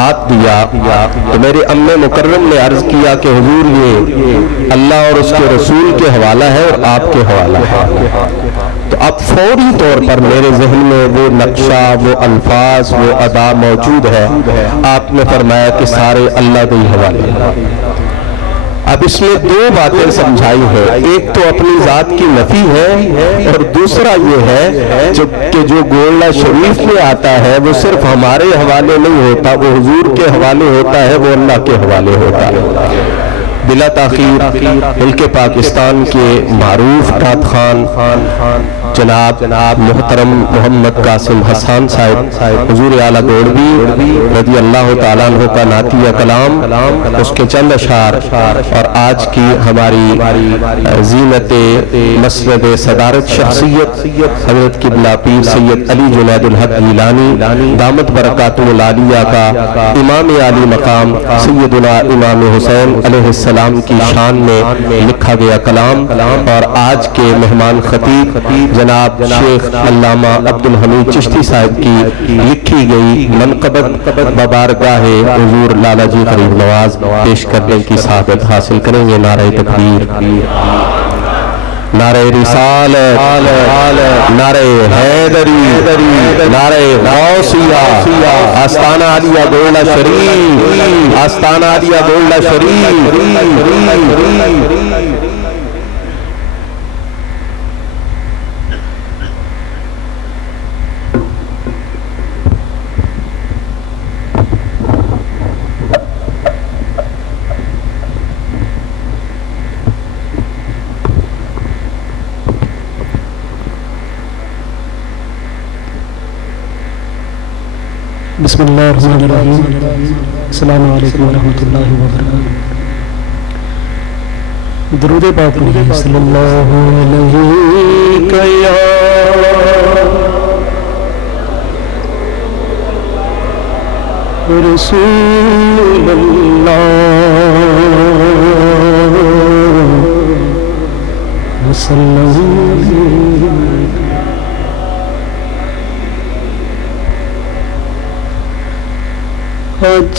ہاتھ دیا تو میرے امی مکرم نے عرض کیا کہ حضور یہ اللہ اور اس کے رسول کے حوالہ ہے اور آپ کے حوالہ ہے. تو اب فوری طور پر میرے ذہن میں وہ نقشہ، وہ الفاظ، وہ ادا موجود ہے. آپ نے فرمایا کہ سارے اللہ کے حوالے. اب اس میں دو باتیں سمجھائی ہیں، ایک تو اپنی ذات کی نفی ہے اور دوسرا یہ ہے کہ جو گولڑا شریف میں آتا ہے وہ صرف ہمارے حوالے نہیں ہوتا، وہ حضور کے حوالے ہوتا ہے، وہ اللہ کے حوالے ہوتا ہے. بلا تاخیر ملک پاکستان کے معروف نعت خوان جناب محترم محمد قاسم حسان صاحب حضور اعلیٰ گوڑوی رضی اللہ تعالیٰ عنہ کا نعتیہ کلام، اس کے چند اشعار اور آج کی ہماری زینت مسند صدارت شخصیت حضرت قبلہ پیر سید علی جنید الحق گیلانی دامت برکاتہ العالیہ کا امام عالی مقام سیدنا امام حسین علیہ السلام کی شان میں لکھا گیا کلام، اور آج کے مہمان خطیب جناب شیخ علامہ عبدالحمید چشتی صاحب کی لکھی گئی منقبت ببارگاہ حضور لالا جی غریب نواز پیش کرنے کی سعادت حاصل کریں گے. نعرہ تکبیر، نعرہ رسالت، نعرہ حیدری، نعرہ غوثیہ، آستانہ عالیہ گولڑا شریف، آستانہ عالیہ گولڑا شریف. بسم اللہ الرحمن الرحیم. السلام علیکم ورحمۃ اللہ وبرکاتہ. درود پاک پڑھیے. صلی اللہ علیہ یا رسول اللہ وسلم. آج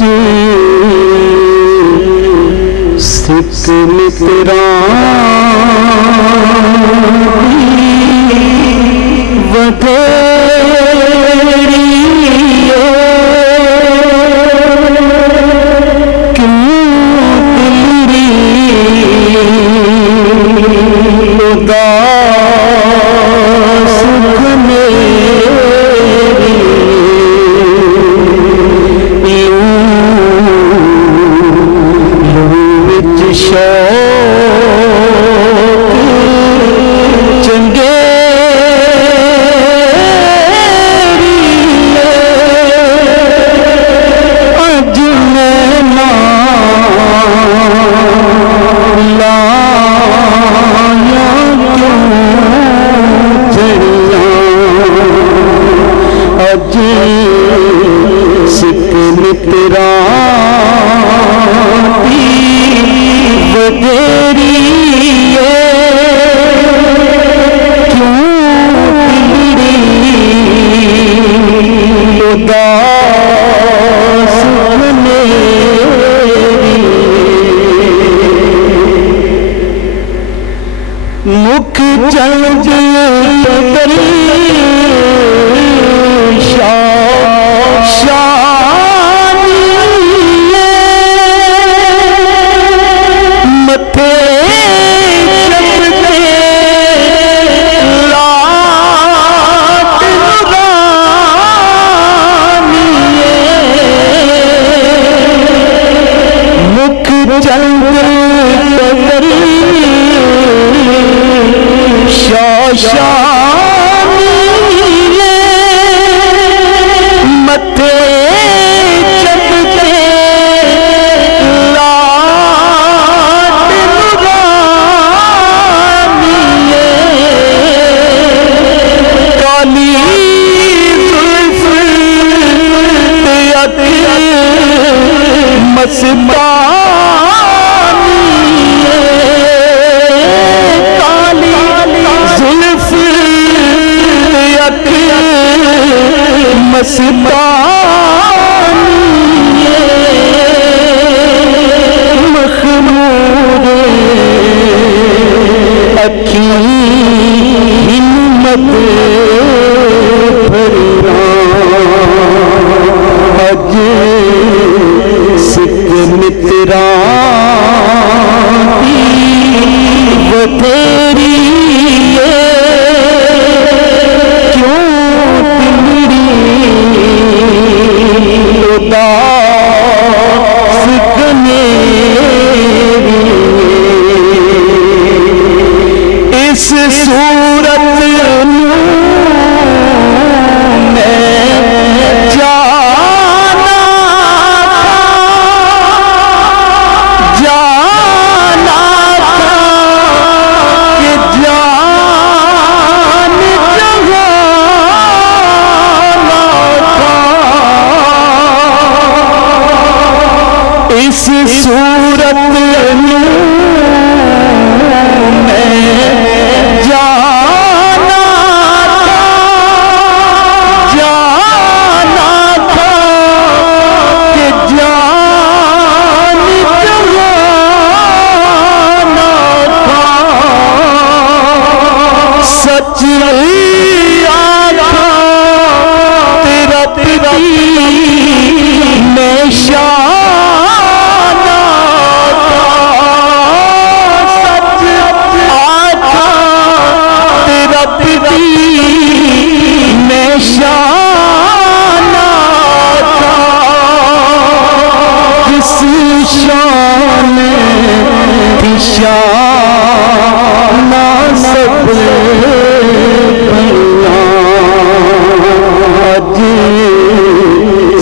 سکھ متران ودھیری کیوں دلری اداس مستانی مترانی وہ تیری کیوں تیری اداس گنیری اس صورت اس صورت میں جانا تھا کہ جان جہانا تھا سچ آنا تیرا میں شانہ سب آج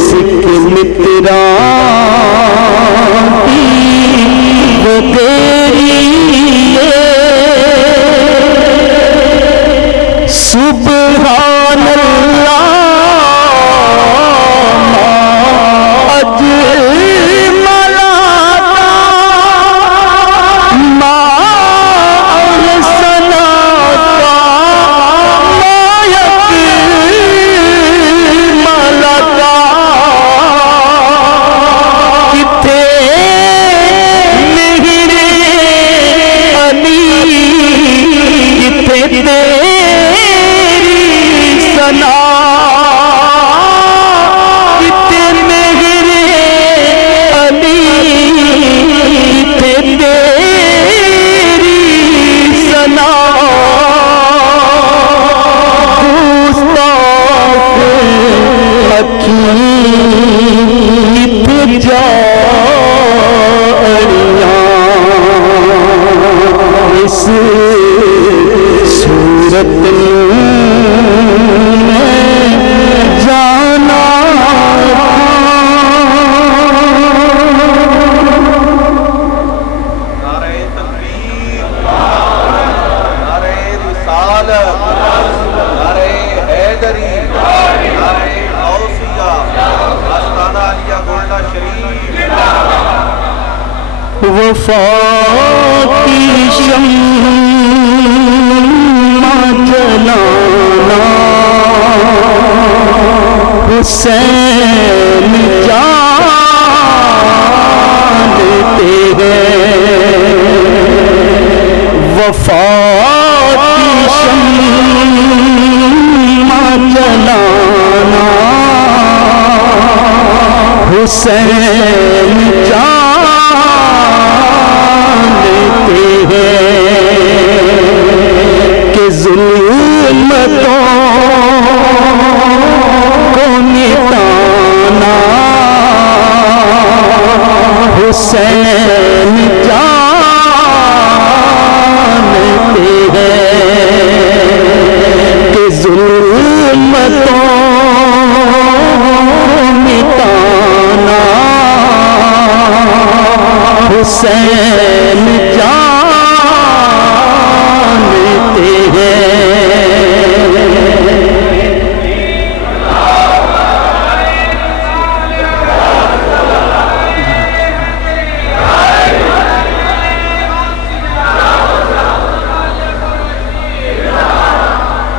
سکھ مترانی وہ تیری سبحان اللہ وفا کی شمع جلانا حسین جانتے ہیں وفا کی شمع جلانا حسین کہ ظلمتوں کو مٹانا حسین جانتے ہیں کہ ظلمتوں مٹانا حسین جانتے ہیں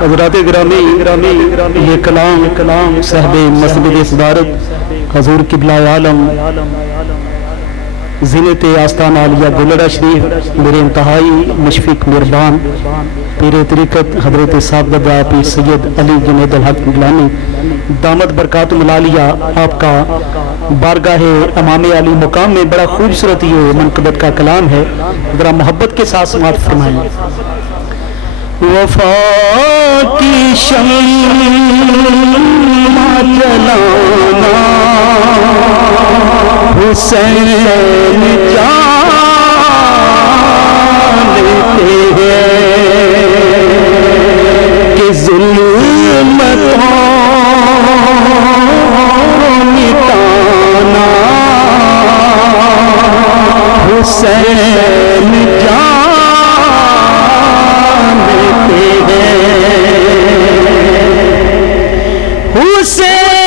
حضرات گرامی یہ کلام صاحب مسجد صدارت حضور قبلہ عالم زینت آستان عالیہ گولڑا شریف میرے انتہائی مشفق مہربان پیر طریقت حضرت صاحب پیر سید علی جنید الحق گیلانی دامت برکات العالیہ، آپ کا بارگاہ امام علی مقام میں بڑا خوبصورت یہ منقبت کا کلام ہے، ذرا محبت کے ساتھ سماعت فرمائیں۔ وفا کی شمع جلانا حسین جانتے ہیں کہ ظلمتوں مٹانا حسین جانتے ہیں، حسین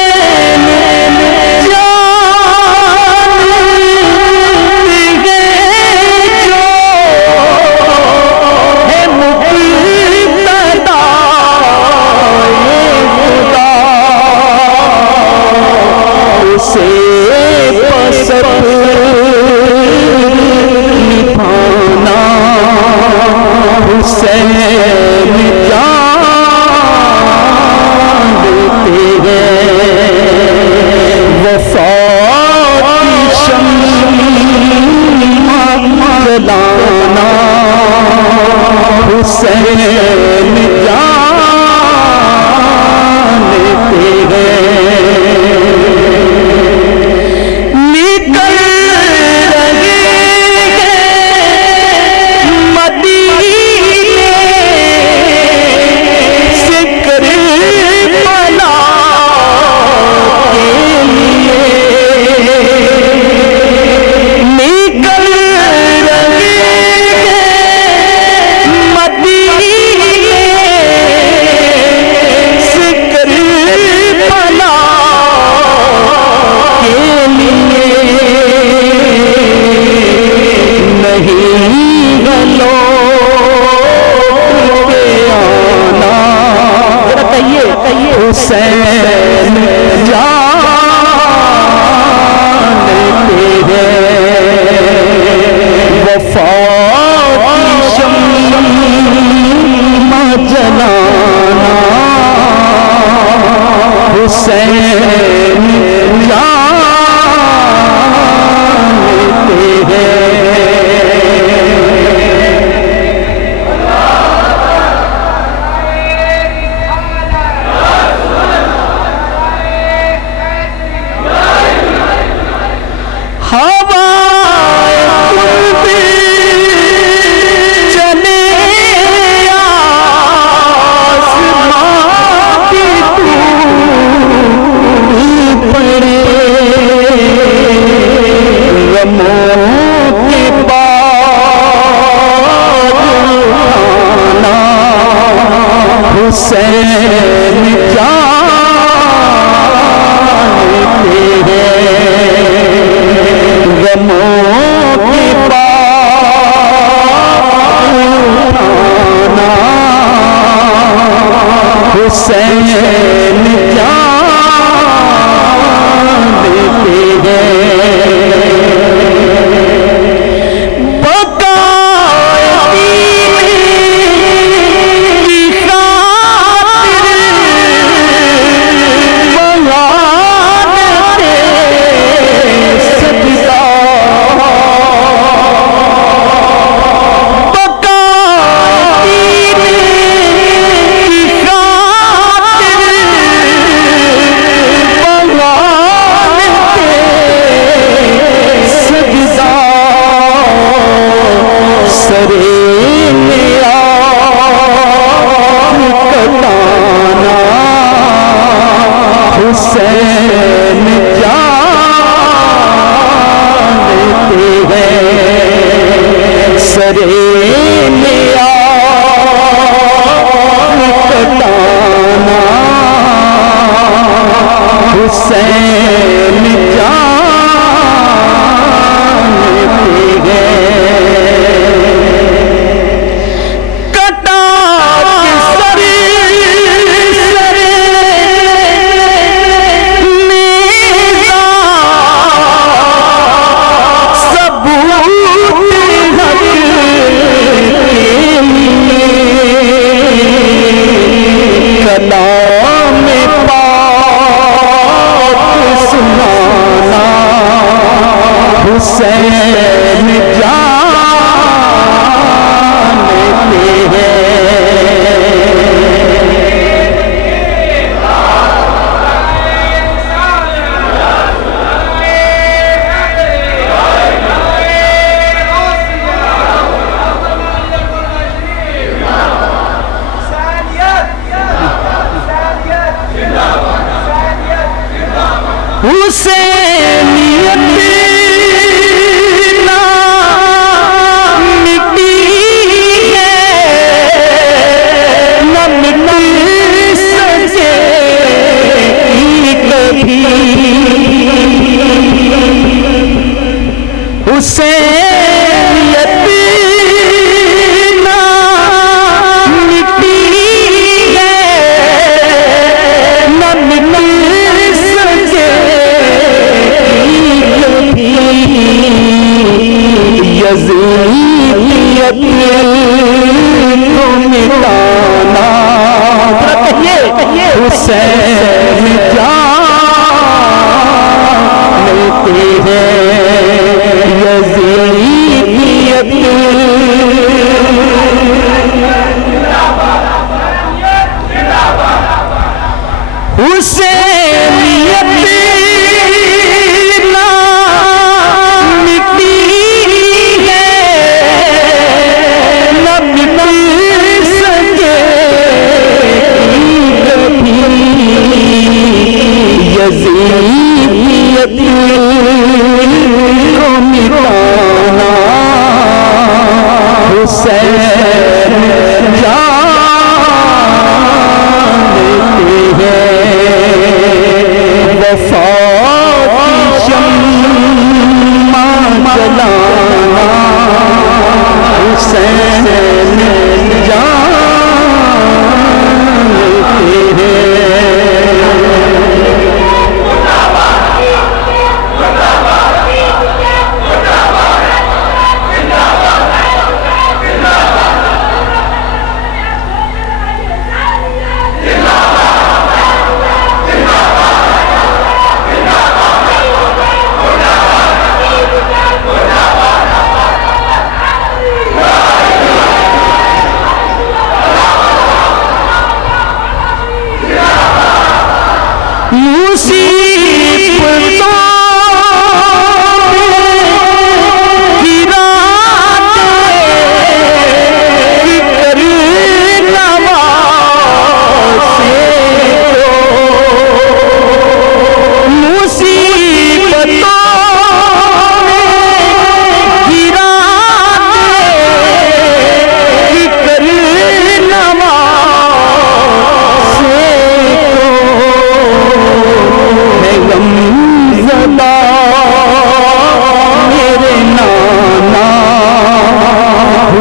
حسین جانتے ہیں حسینیت نہ مٹی ہے نہ مٹ سکے کبھی حسینیت نہ مٹی ہے نہ مٹ یزیدیت کو مٹانا حسین جانتے ہیں یزیدیت حسینیت یزیدیت کو مٹانا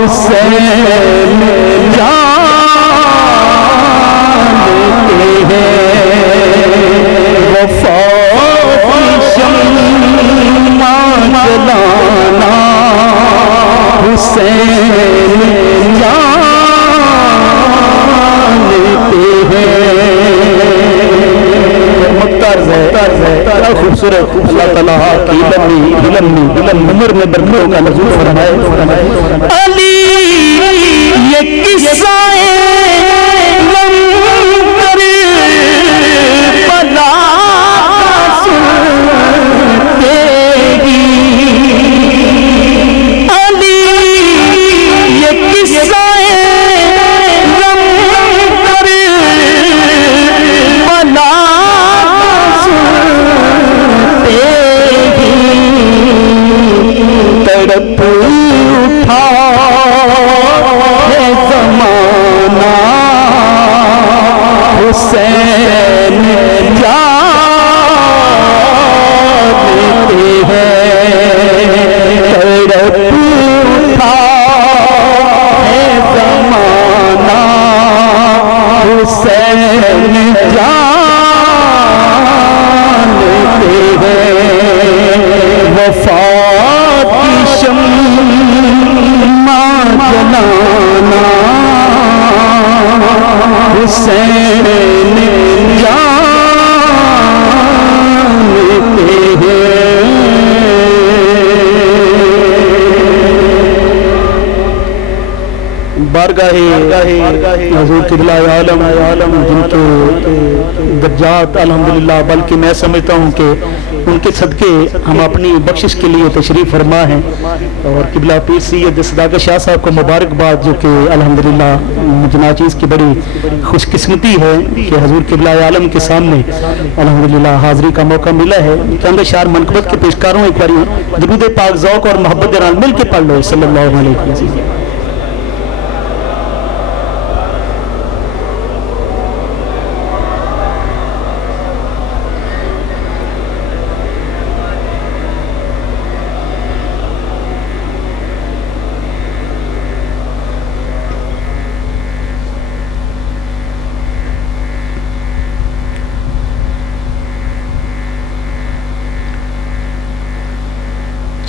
حسین جانتے ہیں وفا کی شمع جلانا حسین جانتے ہیں خوبصورت اللہ تعالیٰ کی لمبی عمر میں برکتوں کا نزول فرمائے علی یہ قصہ غم کر بلا سنتے گی علی یہ قصہ غم کر بلا تڑپ اٹھا ہے زمانہ حسین جانتے ہیں تڑپ اٹھا ہے زمانہ حسین جانتے ہیں وفا کی شمع جلانا حسین جانتے ہیں بارگاہ حضور قبلہ عالم جن کے درجات الحمدللہ، بلکہ میں سمجھتا ہوں کہ ان کے صدقے ہم اپنی بخشش کے لیے تشریف فرما ہیں، اور قبلہ پیر سید صداقت شاہ صاحب کو مبارکباد، جو کہ الحمدللہ مجھے ناچیز کی بڑی خوش قسمتی ہے کہ حضور قبلہ عالم کے سامنے الحمدللہ حاضری کا موقع ملا ہے۔ چند اشعار منقبت کے پیشکاروں، ایک باری درود پاک ذوق اور محبت نال مل کے پڑھ لو صلی اللہ علیہ وسلم۔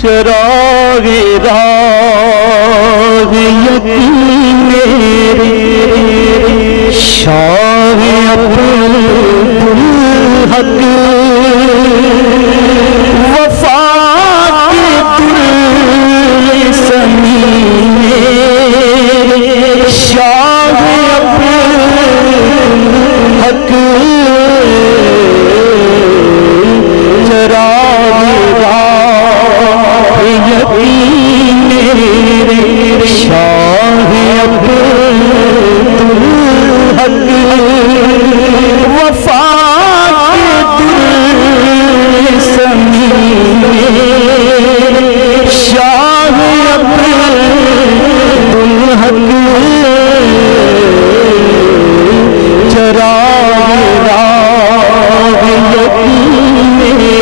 چراغ راہ یقین میرے شاہ عبدالحق، وفا کے طلسمی میرے شاہ عبدالحق، چراغ یقین میرے شاہ عبدالحق، وفا کے طلسمی میرے شاہ عبدالحق، چراغ راہ یقین میرے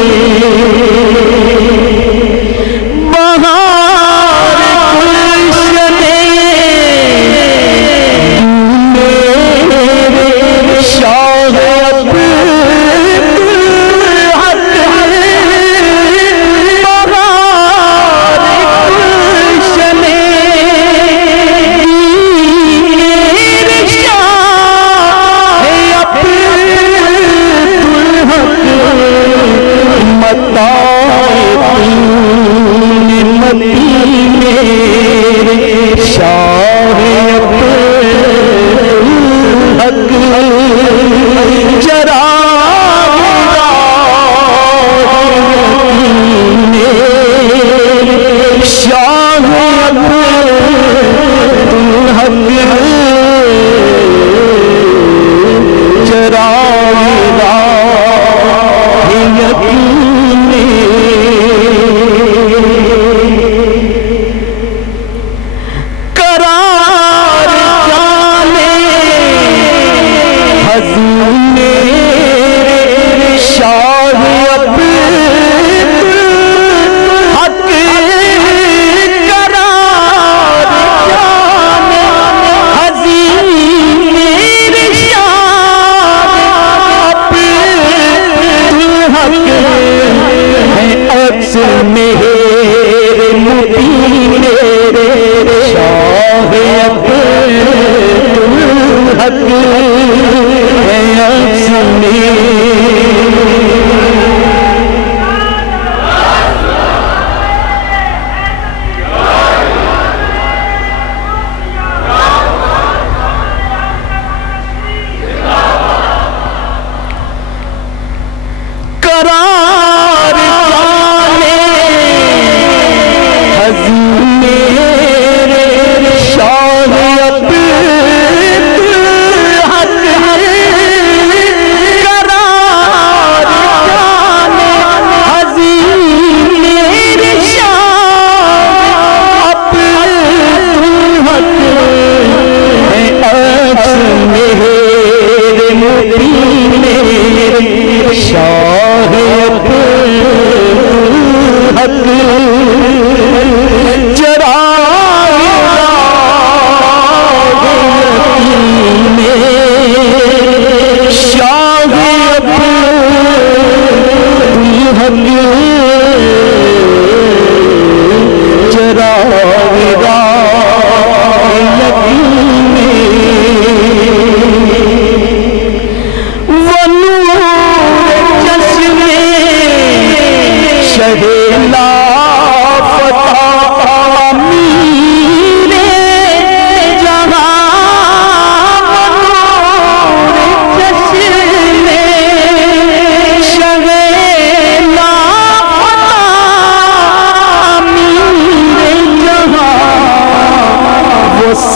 جہاں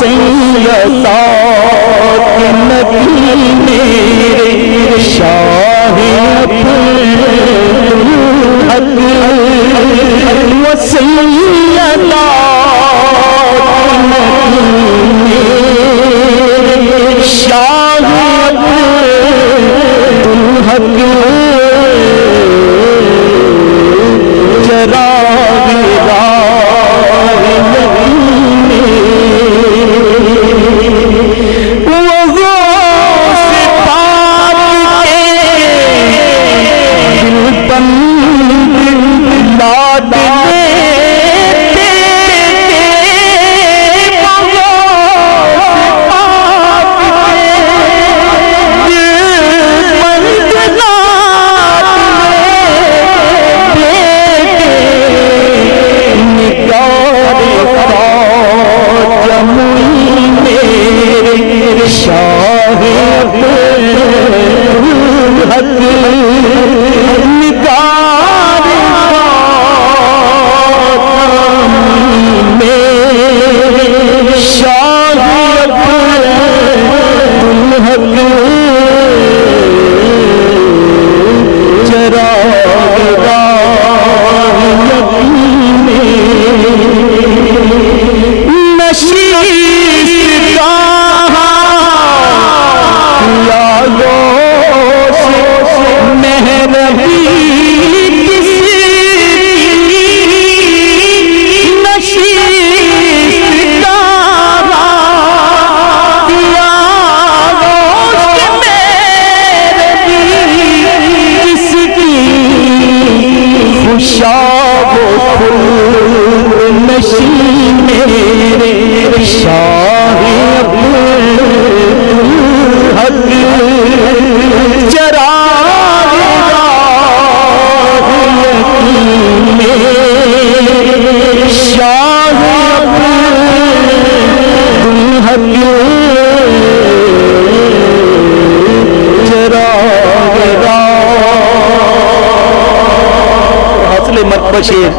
سیدات نبی میرے شاہ عبدالحق وہ سیدات نبی میرے شاہ عبدالحق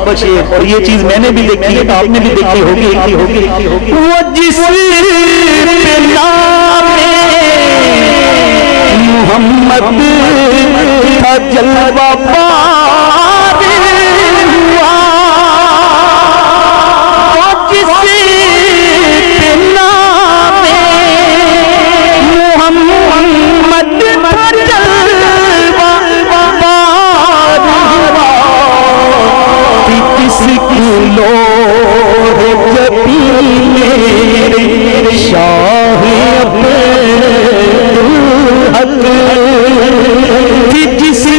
بشیر اور یہ چیز میں نے بھی دیکھی ہے آپ نے بھی دیکھی ہوگی وہ جس پہ نام محمد کا جلوہ پار ہوا وہ جس پہ نام محمد کا جلوہ پار ہوا کس کی لوح جبی میرے شاہ عبدالحق جس کی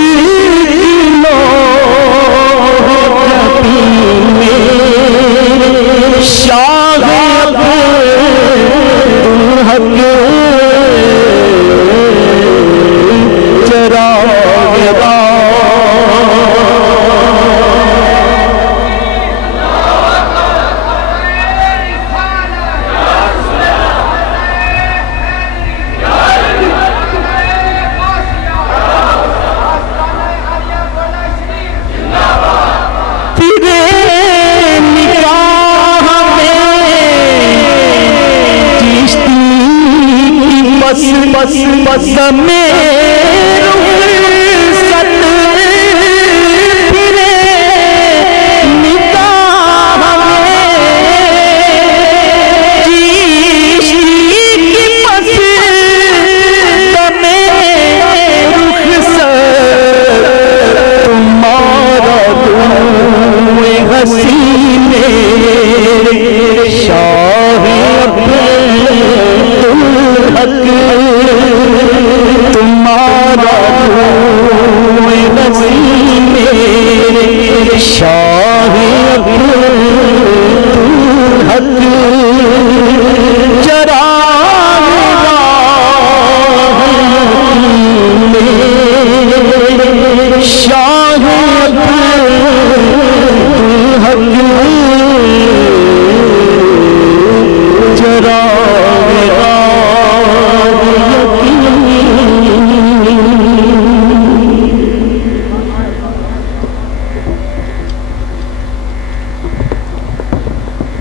لوح جبی میرے شاہ عبدالحق بس میں رخصت پھرے نکاح میں چیشتی کی بس میں رخصت تمہارا دوں حسین میرے شاہ عبدالحق تمہارا نصیب میرے شاہ عبدالحق چراغ میرے شاہ عبدالحق چراغ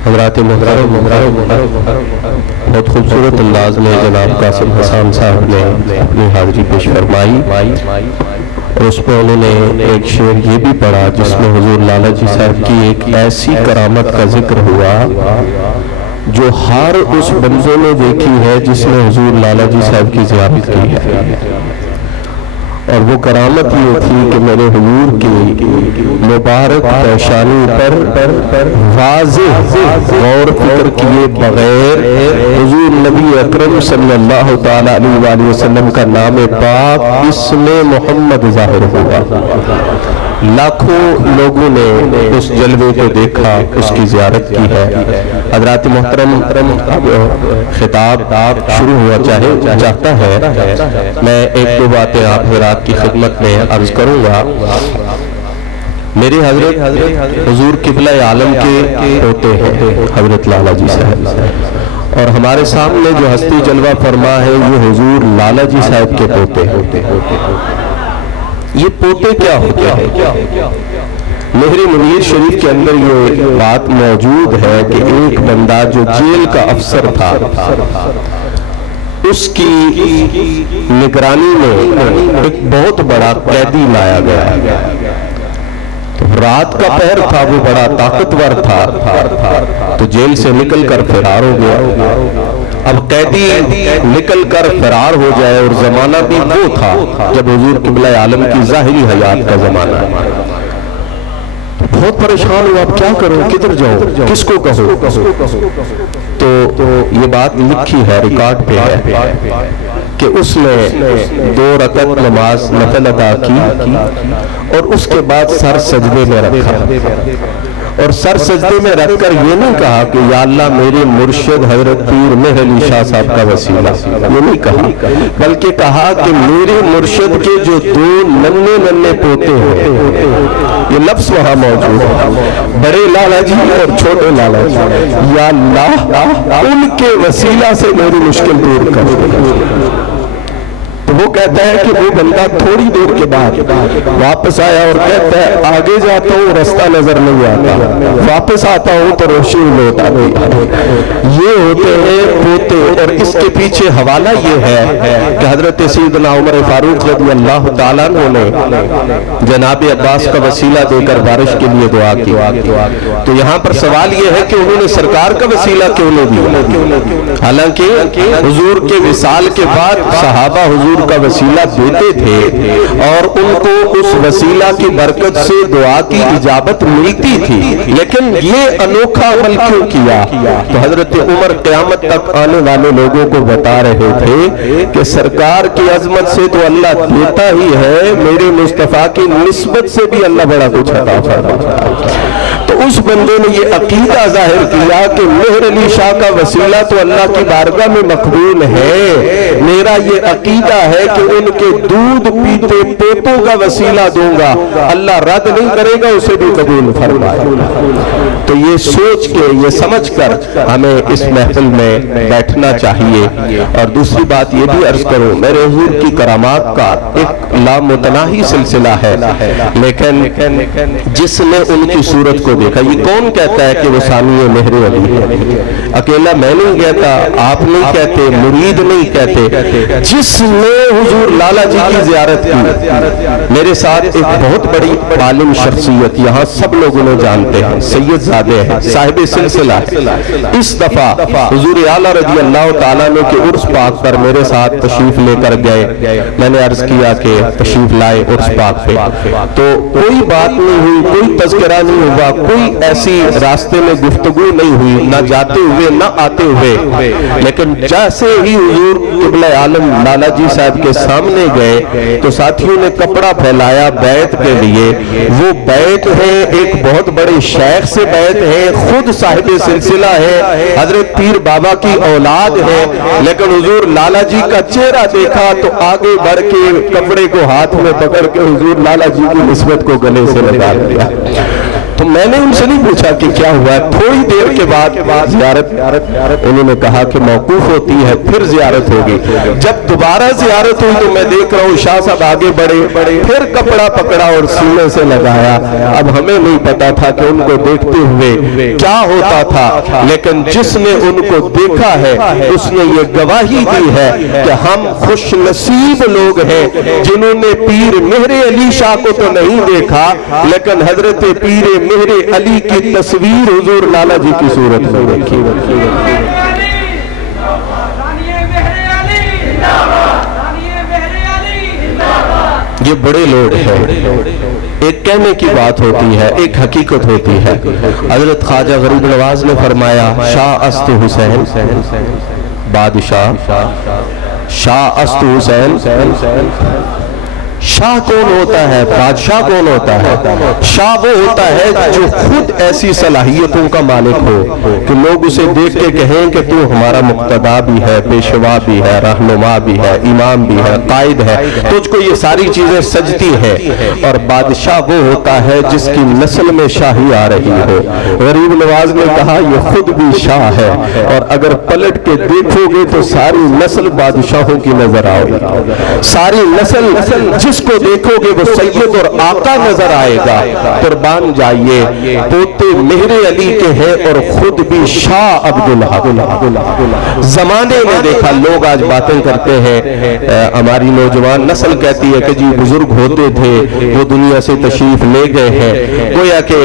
حضرات محترم بہت خوبصورت انداز میں جناب قاسم حسان صاحب نے اپنی حاضری پیش فرمائی اور اس میں انہوں نے ایک شعر یہ بھی پڑھا جس میں حضور لالا جی صاحب کی ایک ایسی کرامت کا ذکر ہوا جو ہر اس بندے نے دیکھی ہے جس نے حضور لالا جی صاحب کی زیارت کی ہے، اور وہ کرامت یہ تھی کہ میرے حضور کی مبارک پیشانی پر واضح غور فکر کیے بغیر حضور نبی اکرم صلی اللہ تعالی علیہ وآلہ وسلم کا نام پاک اسم محمد ظاہر ہوا۔ لاکھوں لوگوں نے اس جلوے کو دیکھا، اس کی زیارت کی ہے۔ حضرات محترم خطاب شروع ہوا چاہتا ہے، میں ایک دو باتیں آپ حضرات کی خدمت میں عرض کروں گا۔ میرے حضرت حضور قبلہ عالم کے ہوتے ہیں حضرت لالا جی صاحب، اور ہمارے سامنے جو ہستی جلوہ فرما ہے یہ حضور لالا جی صاحب کے پوتے ہیں۔ یہ پوتے کیا ہوتے ہیں؟ مہر منیر شریف کے اندر یہ بات موجود ہے کہ ایک بندہ جو جیل کا افسر تھا، اس کی نگرانی میں ایک بہت بڑا قیدی لایا گیا۔ رات کا پہر تھا، وہ بڑا طاقتور تھا، تو جیل سے نکل کر فرار ہو گیا۔ اب قیدی نکل کر فرار ہو جائے، اور زمانہ بھی وہ تھا جب حضور قبلہ عالم کی ظاہری حیات کا زمانہ ہے۔ بہت پریشان ہو، اب کیا کرو، کدھر جاؤ، کس کو کہو؟ تو یہ بات لکھی ہے، ریکارڈ پہ ہے کہ اس نے 2 رکعت نماز نفل ادا کی اور اس کے بعد سر سجدے میں رکھا، اور سر سجدے میں رکھ کر یہ نہیں کہا کہ یا اللہ میرے مرشد حضرت پیر مہر علی شاہ صاحب کا وسیلہ، یہ نہیں کہا، بلکہ کہا کہ میرے مرشد کے جو 2 ننھے پوتے ہیں، یہ لفظ وہاں موجود ہے، بڑے لالا جی اور چھوٹے لالا جی، یا اللہ ان کے وسیلہ سے میری مشکل دور کر۔ تو وہ کہتا ہے کہ وہ بندہ تھوڑی دیر کے بعد واپس آیا اور کہتا ہے آگے جاتا ہوں رستہ نظر نہیں آتا، واپس آتا ہوں تو روشنی لوٹ آتی ہے۔ یہ ہوتے ہیں پوتے، اور اس کے پیچھے حوالہ یہ ہے کہ حضرت سیدنا عمر فاروق رضی اللہ تعالیٰ نے جناب عباس کا وسیلہ دے کر بارش کے لیے دعا کی۔ تو یہاں پر سوال یہ ہے کہ انہوں نے سرکار کا وسیلہ کیوں نہیں دیا؟ حالانکہ حضور کے وصال کے بعد صحابہ حضور کا وسیلہ دیتے تھے، اور ان کو اس وسیلہ کی برکت سے دعا کی اجابت ملتی تھی، لیکن یہ انوکھا عمل کیوں کیا؟ تو حضرت عمر قیامت تک آنے والے لوگوں کو بتا رہے تھے کہ سرکار کی عظمت سے تو اللہ دیتا ہی ہے، میرے مصطفیٰ کی نسبت سے بھی اللہ بڑا کچھ عطا فرماتا ہے۔ تو اس بندے نے یہ عقیدہ ظاہر کیا کہ مہر علی شاہ کا وسیلہ تو اللہ کی بارگاہ میں مقبول ہے، میرا یہ عقیدہ ہے کہ ان کے دودھ پیتے پوتوں کا وسیلہ دوں گا، اللہ رد نہیں کرے گا، اسے بھی قبول فرمائے۔ تو یہ سوچ کے، یہ سمجھ کر ہمیں اس محفل میں بیٹھنا چاہیے۔ اور دوسری بات یہ بھی عرض کروں، میرے حضور کی کرامات کا ایک لامتناہی سلسلہ ہے، لیکن جس نے ان کی صورت کو دیکھا، یہ کون کہتا ہے کہ وہ ثانی مہر علی ہے؟ اکیلا میں نہیں کہتا، آپ نہیں کہتے، مرید نہیں کہتے، جس نے حضور لالا جی کی زیارت کی۔ میرے ساتھ ایک بہت بڑی عالم شخصیت یہاں سب لوگوں نے جانتے ہیں، سید زادے ہیں، صاحب سلسلہ ہے۔ اس دفعہ حضور اعلیٰ رضی اللہ تعالیٰ نے کہ عرس پاک پر میرے ساتھ تشریف لے کر گئے، میں نے عرض کیا کہ تشریف لائے عرس پاک پہ، تو کوئی بات نہیں ہوئی، کوئی تذکرہ نہیں ہوا، کوئی ایسی راستے میں گفتگو نہیں ہوئی، نہ جاتے ہوئے نہ آتے ہوئے، لیکن جیسے ہی حضور قبلہ عالم لالا جی صاحب کے سامنے گئے تو ساتھیوں نے کپڑا پھیلایا بیعت کے لیے۔ وہ بیعت ہے ایک بہت بڑے شیخ سے بیعت ہے، خود صاحب سلسلہ ہے، حضرت پیر بابا کی اولاد ہے، لیکن حضور لالا جی کا چہرہ دیکھا تو آگے بڑھ کے کپڑے کو ہاتھ میں پکڑ کے حضور لالا جی کی نسبت کو گلے سے لگا دیا۔ تو میں نے ان سے نہیں پوچھا کہ کیا ہوا ہے. تھوڑی دیر کے بعد زیارت انہوں نے کہا کہ موقوف ہوتی ہے پھر زیارت ہوگی. جب دوبارہ زیارت ہوئی تو میں دیکھ رہا ہوں شاہ صاحب آگے بڑھے, پھر کپڑا پکڑا اور سینے سے لگایا. اب ہمیں نہیں پتا تھا کہ ان کو دیکھتے ہوئے کیا ہوتا تھا, لیکن جس نے ان کو دیکھا ہے اس نے یہ گواہی دی ہے کہ ہم خوش نصیب لوگ ہیں جنہوں نے پیر مہر علی شاہ کو تو نہیں دیکھا لیکن حضرت پیر مہر علی کی تصویر حضور لالا جی کی صورت میں دیکھی. یہ بڑے لوگ ہیں. ایک کہنے کی بات ہوتی ہے, ایک حقیقت ہوتی ہے. حضرت خواجہ غریب نواز نے فرمایا شاہ است حسین بادشاہ, شاہ است حسین. شاہ کون ہوتا ہے, بادشاہ کون ہوتا ہے؟ شاہ وہ ہوتا ہے جو خود ایسی صلاحیتوں کا مالک ہو کہ لوگ اسے دیکھ کے کہیں کہ تو ہمارا مقتدا بھی ہے, پیشوا بھی ہے, رہنما بھی ہے, امام بھی ہے, قائد ہے, تجھ کو یہ ساری چیزیں سجتی ہیں. اور بادشاہ وہ ہوتا ہے جس کی نسل میں شاہی آ رہی ہو. غریب نواز نے کہا یہ خود بھی شاہ ہے, اور اگر پلٹ کے دیکھو گے تو ساری نسل بادشاہوں کی نظر آئے گی. ساری نسل جس کو دیکھو گے وہ سید اور آقا نظر آئے گا. قربان جائیے, پوتے مہر علی کے ہیں اور خود بھی شاہ عبدالحق. زمانے میں دیکھا لوگ آج باتیں کرتے ہیں, ہماری نوجوان نسل کہتی ہے کہ جی بزرگ ہوتے تھے وہ دنیا سے تشریف لے گئے ہیں. گویا کہ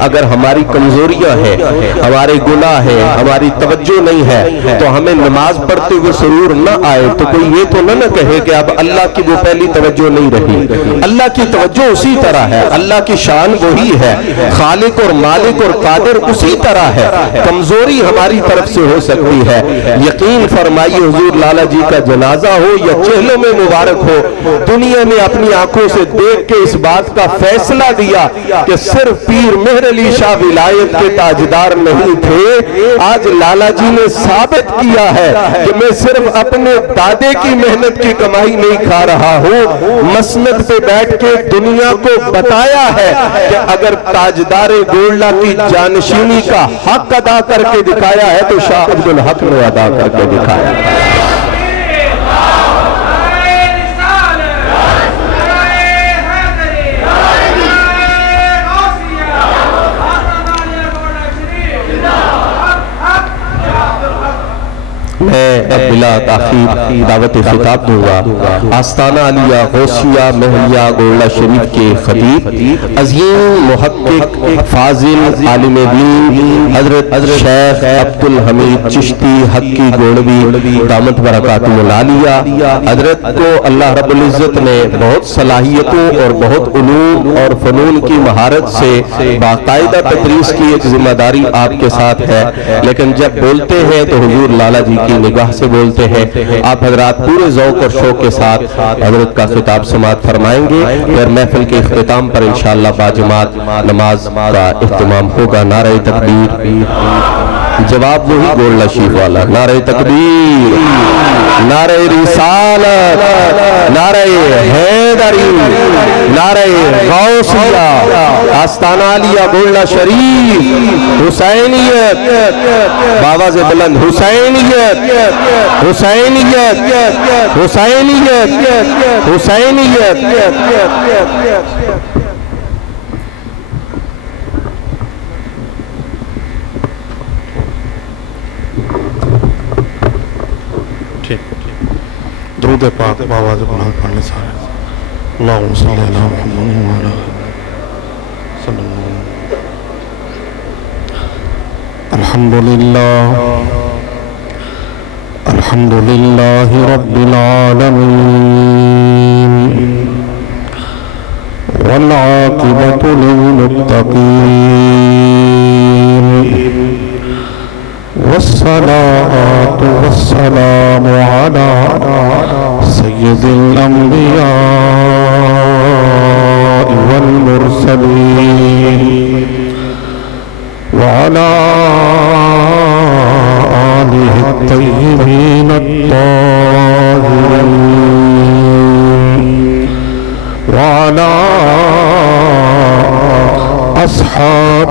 اگر ہماری کمزوریاں ہیں, ہمارے گناہ ہیں, ہماری توجہ نہیں ہے تو ہمیں نماز پڑھتے ہوئے سرور نہ آئے تو کوئی یہ تو نہ کہے کہ اب اللہ کی وہ پہلی توجہ نہیں رہی. اللہ کی توجہ اسی طرح ہے, اللہ کی شان وہی ہے, خالق اور مالک اور قادر اسی طرح ہے. کمزوری ہماری طرف سے ہو سکتی ہے. یقین فرمائیے حضور لالا جی کا جنازہ ہو یا چہلوں میں مبارک ہو, دنیا میں اپنی آنکھوں سے دیکھ کے اس بات کا فیصلہ دیا کہ صرف پیر مہر علی شاہ ولایت کے تاجدار نہیں تھے. آج لالا جی نے ثابت کیا ہے کہ میں صرف اپنے دادے کی محنت کی کمائی نہیں کھا رہا ہوں, مسند پہ بیٹھ کے دنیا کو بتایا ہے کہ اگر تاجدار گولڈا کی جانشینی کا حق ادا کر کے دکھایا ہے تو شاہ عبدالحق نے ادا کر کے دکھایا ہے. میں اب بلا تاخیر دعوت خطاب دوں گا آستانہ علیہ غوثیہ مہلیہ گولڈا شریف کے خطیب عظیم محقق فاضل عالم دین حضرت شیخ عبدالحمید چشتی حقی گولوی دامت برکاتہ العالیہ. حضرت کو اللہ رب العزت نے بہت صلاحیتوں اور بہت علوم اور فنون کی مہارت سے باقاعدہ تدریس کی ایک ذمہ داری آپ کے ساتھ ہے, لیکن جب بولتے ہیں تو حضور لالا جی کی نگاہ سے بولتے ہیں. آپ حضرات پورے ذوق اور شوق کے ساتھ حضرت کا خطاب سماعت فرمائیں گے, پھر محفل کے اختتام پر انشاءاللہ باجماعت نماز کا اہتمام ہوگا. نعرہ تکبیر, جواب وہی گولڈا شریف والا, نعرہ تکبیر, نعرہ رسالت, نعرہ حیدری, نعرہ غوثیہ, آستانہ علیہ گولڈا شریف, حسینیت, باواز بلند حسینیت, حسینیت, حسینیت, حسینیت. درود پاک باواز بلند پڑھنے سارے. اللہم صلی اللہ محمد صلی اللہ. الحمدللہ الحمدللہ رب العالمین والعاقبۃ للمتقین والصلاة والسلام على سيد الأنبياء والمرسلين وعلى آله الطيبين الطاهرين وعلى أصحابه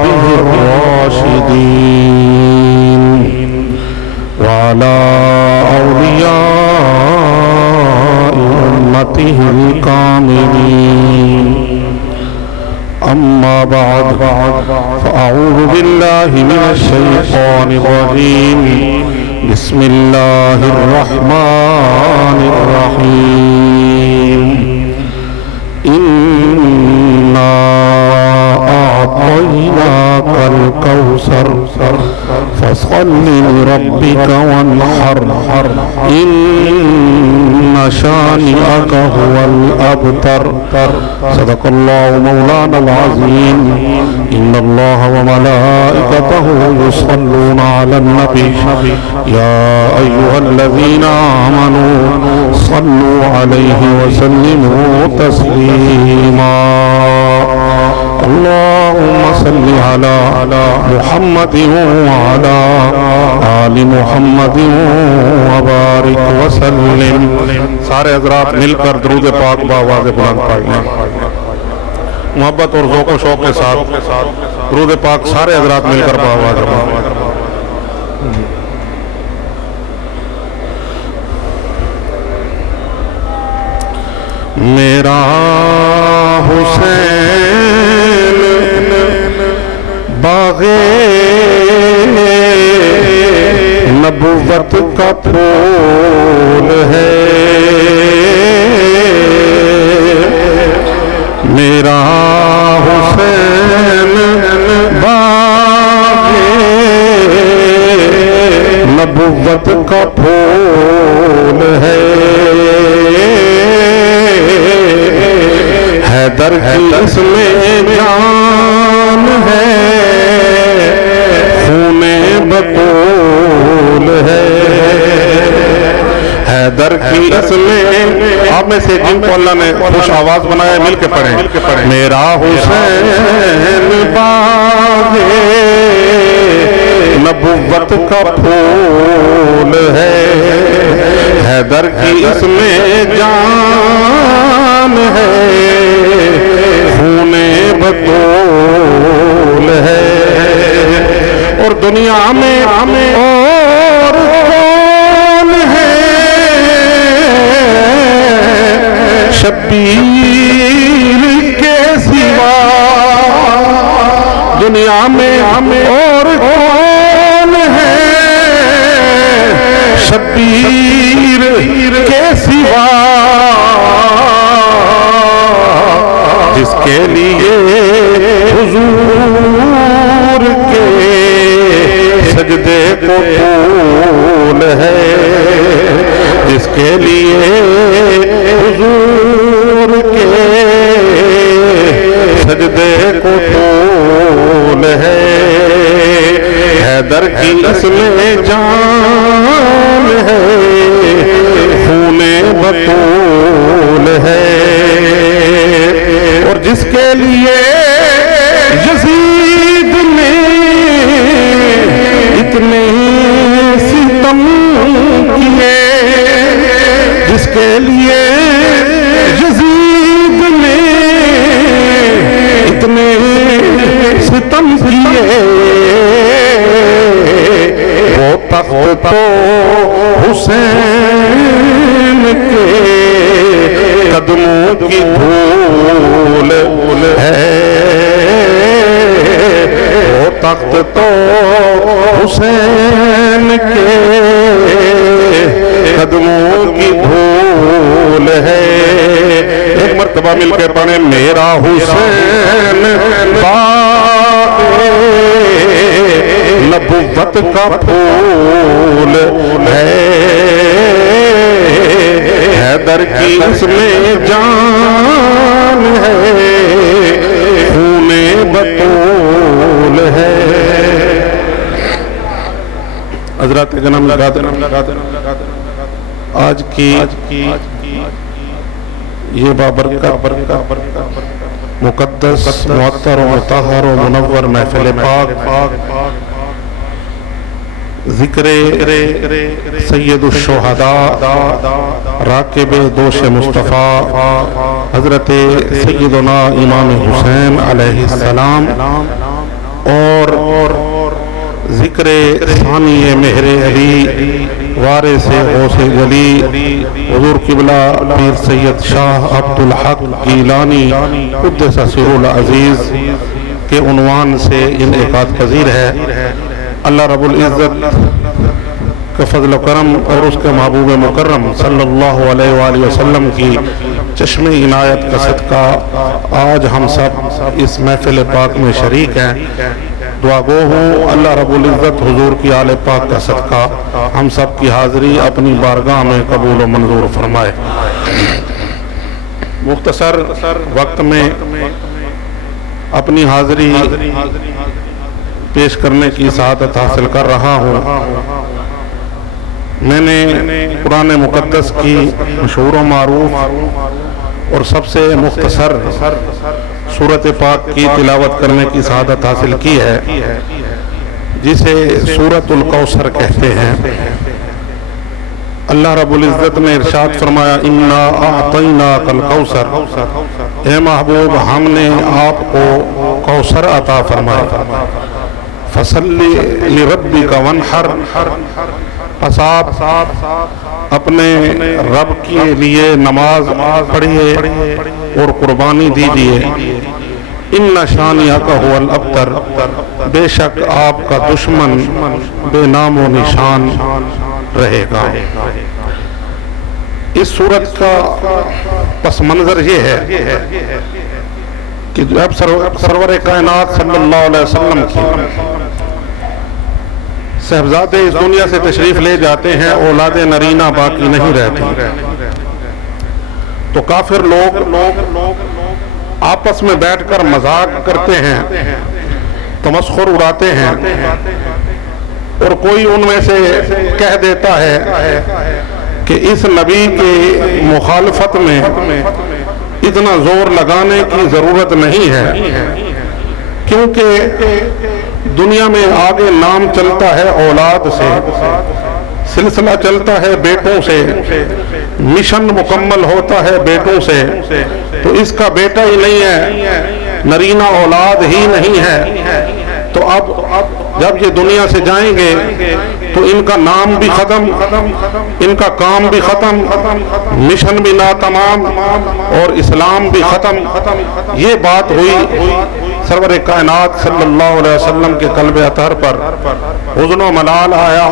الراشدين وعلى أولياء أمته الكاملين أما بعد فأعوذ بالله من الشيطان الرجيم بسم الله الرحمن الرحيم إنا أعطيناك الكوثر فصل لربك وانحر إن شانئك هو الأبتر صدق الله مولانا العظيم إن الله وملائكته يصلون على النبي يا أيها الذين آمنوا صلوا عليه وسلموا تسليما اللهم صل على محمد وعلى آل محمد وبارك وسلم. سارے حضرات مل کر درود پاک بآواز بلند پڑھیں. محبت اور ذوق و شوق کے ساتھ درود پاک سارے حضرات مل کر بآواز بلند. میرا حسین باغے نبوت کا پھول ہے میرا حسین باغے نبوت کا پھول ہے حیدر کی اس میں جان ہے خون بطول ہے حیدر کی اس میں. آپ میں سے جن کو اللہ نے خوش آواز بنایا مل کے پڑھیں. میرا حسین باغے نبوت کا پھول ہے حیدر کی اس میں جان ہے خون بطول ہے. اور دنیا میں اور کون ہے شبیر کے سوا دنیا میں اور کون ہے شبیر کے سوا جس کے لیے حضور کے سجدے کو طول ہے جس کے لیے حضور کے سجدے کو طول ہے حیدر کی اس میں جان ہے خون بطول ہے. اور جس کے لیے یزید نے اتنے ستم کیے جس کے لیے یزید نے اتنے ستم کیے وہ تخت تو حسین کے قدموں کی دھول ہے وہ تخت تو حسین کے قدموں کی دھول ہے. ایک مرتبہ مل کے پڑھیں. میرا حسین باغے نبوت کا پھول ہے حیدر کی اس میں جان ہے خون بطول ہے. حضرات جنم لگاتے آج کی یہ بابرکت مقدس معطر و مطہر و منور محفل پاک ذکر سید الشہداء راکب دوش مصطفیٰ حضرت سیدنا امام حسین علیہ السلام اور ذکر ثانی مہر علی وارث غوث جلی حضور قبلہ پیر سید شاہ عبد الحق گیلانی قدس سرہ العزیز کے عنوان سے انعقاد پذیر ہے۔ اللہ رب العزت کا فضل و کرم اور اس کے محبوب مکرم صلی اللہ علیہ وآلہ وسلم کی چشم عنایت کا صدقہ آج ہم سب اس محفل پاک میں شریک ہیں۔ دعا گو ہوں اللہ رب العزت حضور کی آل پاک کا صدقہ ہم سب کی حاضری اپنی بارگاہ میں قبول و منظور فرمائے۔ مختصر وقت میں اپنی حاضری پیش کرنے کی سعادت حاصل کر رہا ہوں۔ میں نے قرآن مقدس کی مشہور و معروف اور سب سے مختصر سورۃ پاک کی تلاوت کرنے کی سعادت حاصل کی ہے، جسے سورۃ الکوثر کہتے ہیں۔ اللہ رب العزت نے ارشاد فرمایا اِنَّا أَعْطَيْنَاكَ الْكَوْثَرَ، اے محبوب ہم نے آپ کو کوثر عطا فرمایا۔ فَصَلِّ لِرَبِّكَ وَانْحَرْ، پس آپ اپنے رب کے لیے نماز پڑھیے اور قربانی دیجیے۔ اِنَّ شَانِئَكَ هُوَ الْأَبْتَرُ، بے شک آپ کا دشمن بے نام و نشان رہے گا۔ اس صورت کا پس منظر یہ ہے کہ جب سرور کائنات صلی اللہ علیہ وسلم کی صاحبزادے اس دنیا سے تشریف لے جاتے ہیں، اولاد نرینہ باقی نہیں رہتی، تو کافر لوگ آپس میں بیٹھ کر مذاق کرتے ہیں، تمسخر اڑاتے ہیں، اور کوئی ان میں سے کہہ دیتا ہے کہ اس نبی کی مخالفت میں اتنا زور لگانے کی ضرورت نہیں ہے، کیونکہ دنیا میں آگے نام چلتا ہے اولاد سے، سلسلہ چلتا ہے بیٹوں سے، مشن مکمل ہوتا ہے بیٹوں سے، تو اس کا بیٹا ہی نہیں ہے، نرینہ اولاد ہی نہیں ہے، تو اب جب یہ دنیا سے جائیں گے تو ان کا نام بھی ختم، ان کا کام بھی ختم، مشن بھی ناتمام اور اسلام بھی ختم۔ یہ بات ہوئی سرور کائنات صلی اللہ علیہ وسلم کے قلب اطہر پر، حزن و ملال آیا،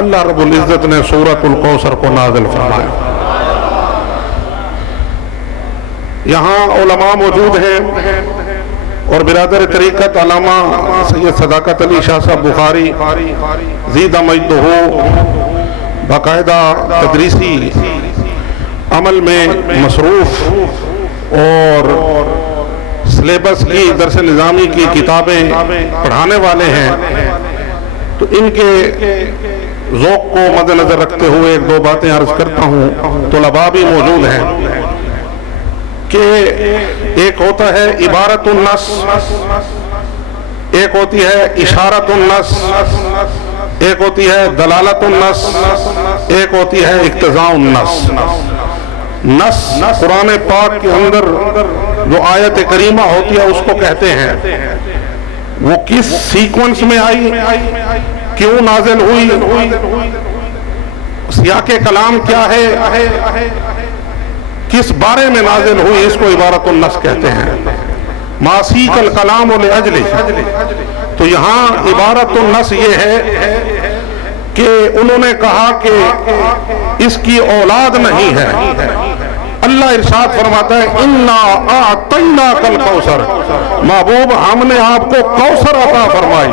اللہ رب العزت نے سورۃ الکوثر کو نازل فرمایا۔ یہاں علماء موجود ہیں اور برادر طریقت علامہ سید صداقت علی شاہ صاحب بخاری زیدہ مجدہ باقاعدہ تدریسی عمل میں مصروف اور سلیبس کی درس نظامی کی کتابیں پڑھانے والے ہیں، تو ان کے ذوق کو مد نظر رکھتے ہوئے ایک دو باتیں عرض کرتا ہوں۔ طلباء بھی موجود ہیں کہ ایک ہوتا ہے عبارت النص، ایک ہوتی ہے اشارت النص، ایک ہوتی ہے دلالت النص، ایک ہوتی ہے اقتضاء النص۔ نص قرآن پاک کے اندر جو آیت کریمہ ہوتی ہے اس کو کہتے ہیں، وہ کس سیکونس میں آئی، کیوں نازل ہوئی، سیاق کلام کیا ہے، کس بارے میں نازل ہوئی، اس کو عبارت النص کہتے ہیں۔ ما سیق الکلام لأجلہ، تو یہاں عبارت النص یہ ہے کہ انہوں نے کہا کہ اس کی اولاد نہیں ہے۔ اللہ ارشاد فرماتا ہے اِنَّا أَعْطَيْنَاكَ الْكَوْثَرَ، محبوب ہم نے آپ کو کوثر عطا فرمائی۔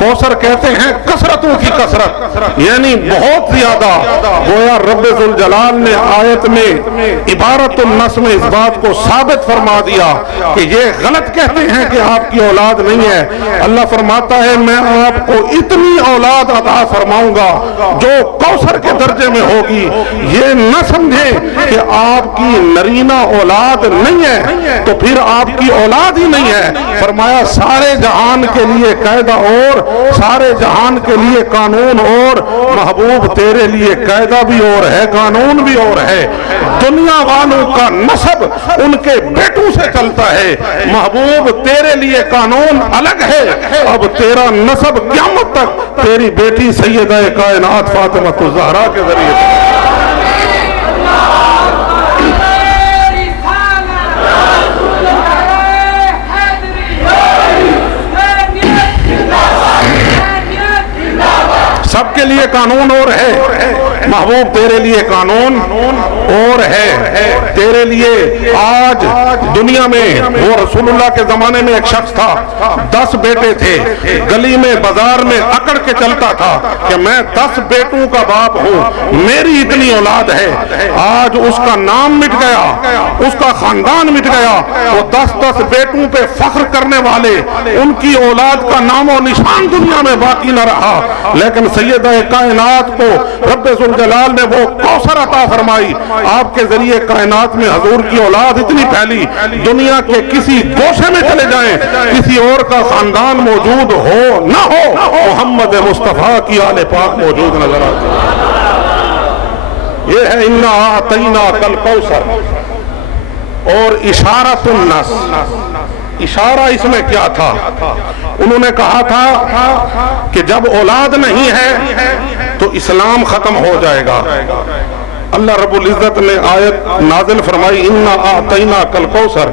کوثر کہتے ہیں کثرتوں کی کثرت، یعنی بہت زیادہ۔ گویا رب ذوالجلال نے آیت میں عبارت النص میں اس بات کو ثابت فرما دیا کہ یہ غلط کہتے ہیں کہ آپ کی اولاد نہیں ہے۔ اللہ فرماتا ہے میں آپ کو اتنی اولاد عطا فرماؤں گا جو کوثر کے درجے میں ہوگی۔ یہ نہ سمجھیں کہ آپ کی نرینہ اولاد نہیں ہے تو پھر آپ کی اولاد ہی نہیں ہے۔ فرمایا سارے جہان کے لیے قاعدہ اور سارے جہان کے لیے قانون اور، محبوب تیرے لیے قاعدہ بھی اور ہے، قانون بھی اور ہے۔ دنیا والوں کا نسب ان کے بیٹوں سے چلتا ہے، محبوب تیرے لیے قانون الگ ہے، اب تیرا نسب قیامت تک تیری بیٹی سیدہ کائنات فاطمہ الزہرا کے ذریعے۔ سب کے لیے قانون اور ہے، محبوب تیرے لیے قانون اور ہے۔ تیرے لیے آج دنیا میں، وہ رسول اللہ کے زمانے میں ایک شخص تھا، 10 بیٹے تھے، گلی میں بازار میں اکڑ کے چلتا تھا کہ میں 10 بیٹوں کا باپ ہوں، میری اتنی اولاد ہے۔ آج اس کا نام مٹ گیا، اس کا خاندان مٹ گیا، وہ 10 بیٹوں پہ فخر کرنے والے، ان کی اولاد کا نام و نشان دنیا میں باقی نہ رہا۔ لیکن سیدہ کائنات کو رب ذوالجلال نے وہ کوثر عطا فرمائی، آپ کے ذریعے کائنات میں حضور کی اولاد اتنی پھیلی، دنیا کے کسی گوشے میں چلے جائیں، کسی اور کا خاندان موجود ہو نہ ہو، محمد مصطفیٰ کی آل پاک موجود نظر آتی ہے۔ یہ ہے اِنَّا أَعْطَيْنَاكَ الْكَوْثَرَ اور اشارۃ النَّص۔ اشارہ اس میں کیا تھا؟ انہوں نے کہا تھا کہ جب اولاد نہیں ہے تو اسلام ختم ہو جائے گا۔ اللہ رب العزت نے آیت نازل فرمائی اِنَّا أَعْطَيْنَاكَ الْكَوْثَرَ،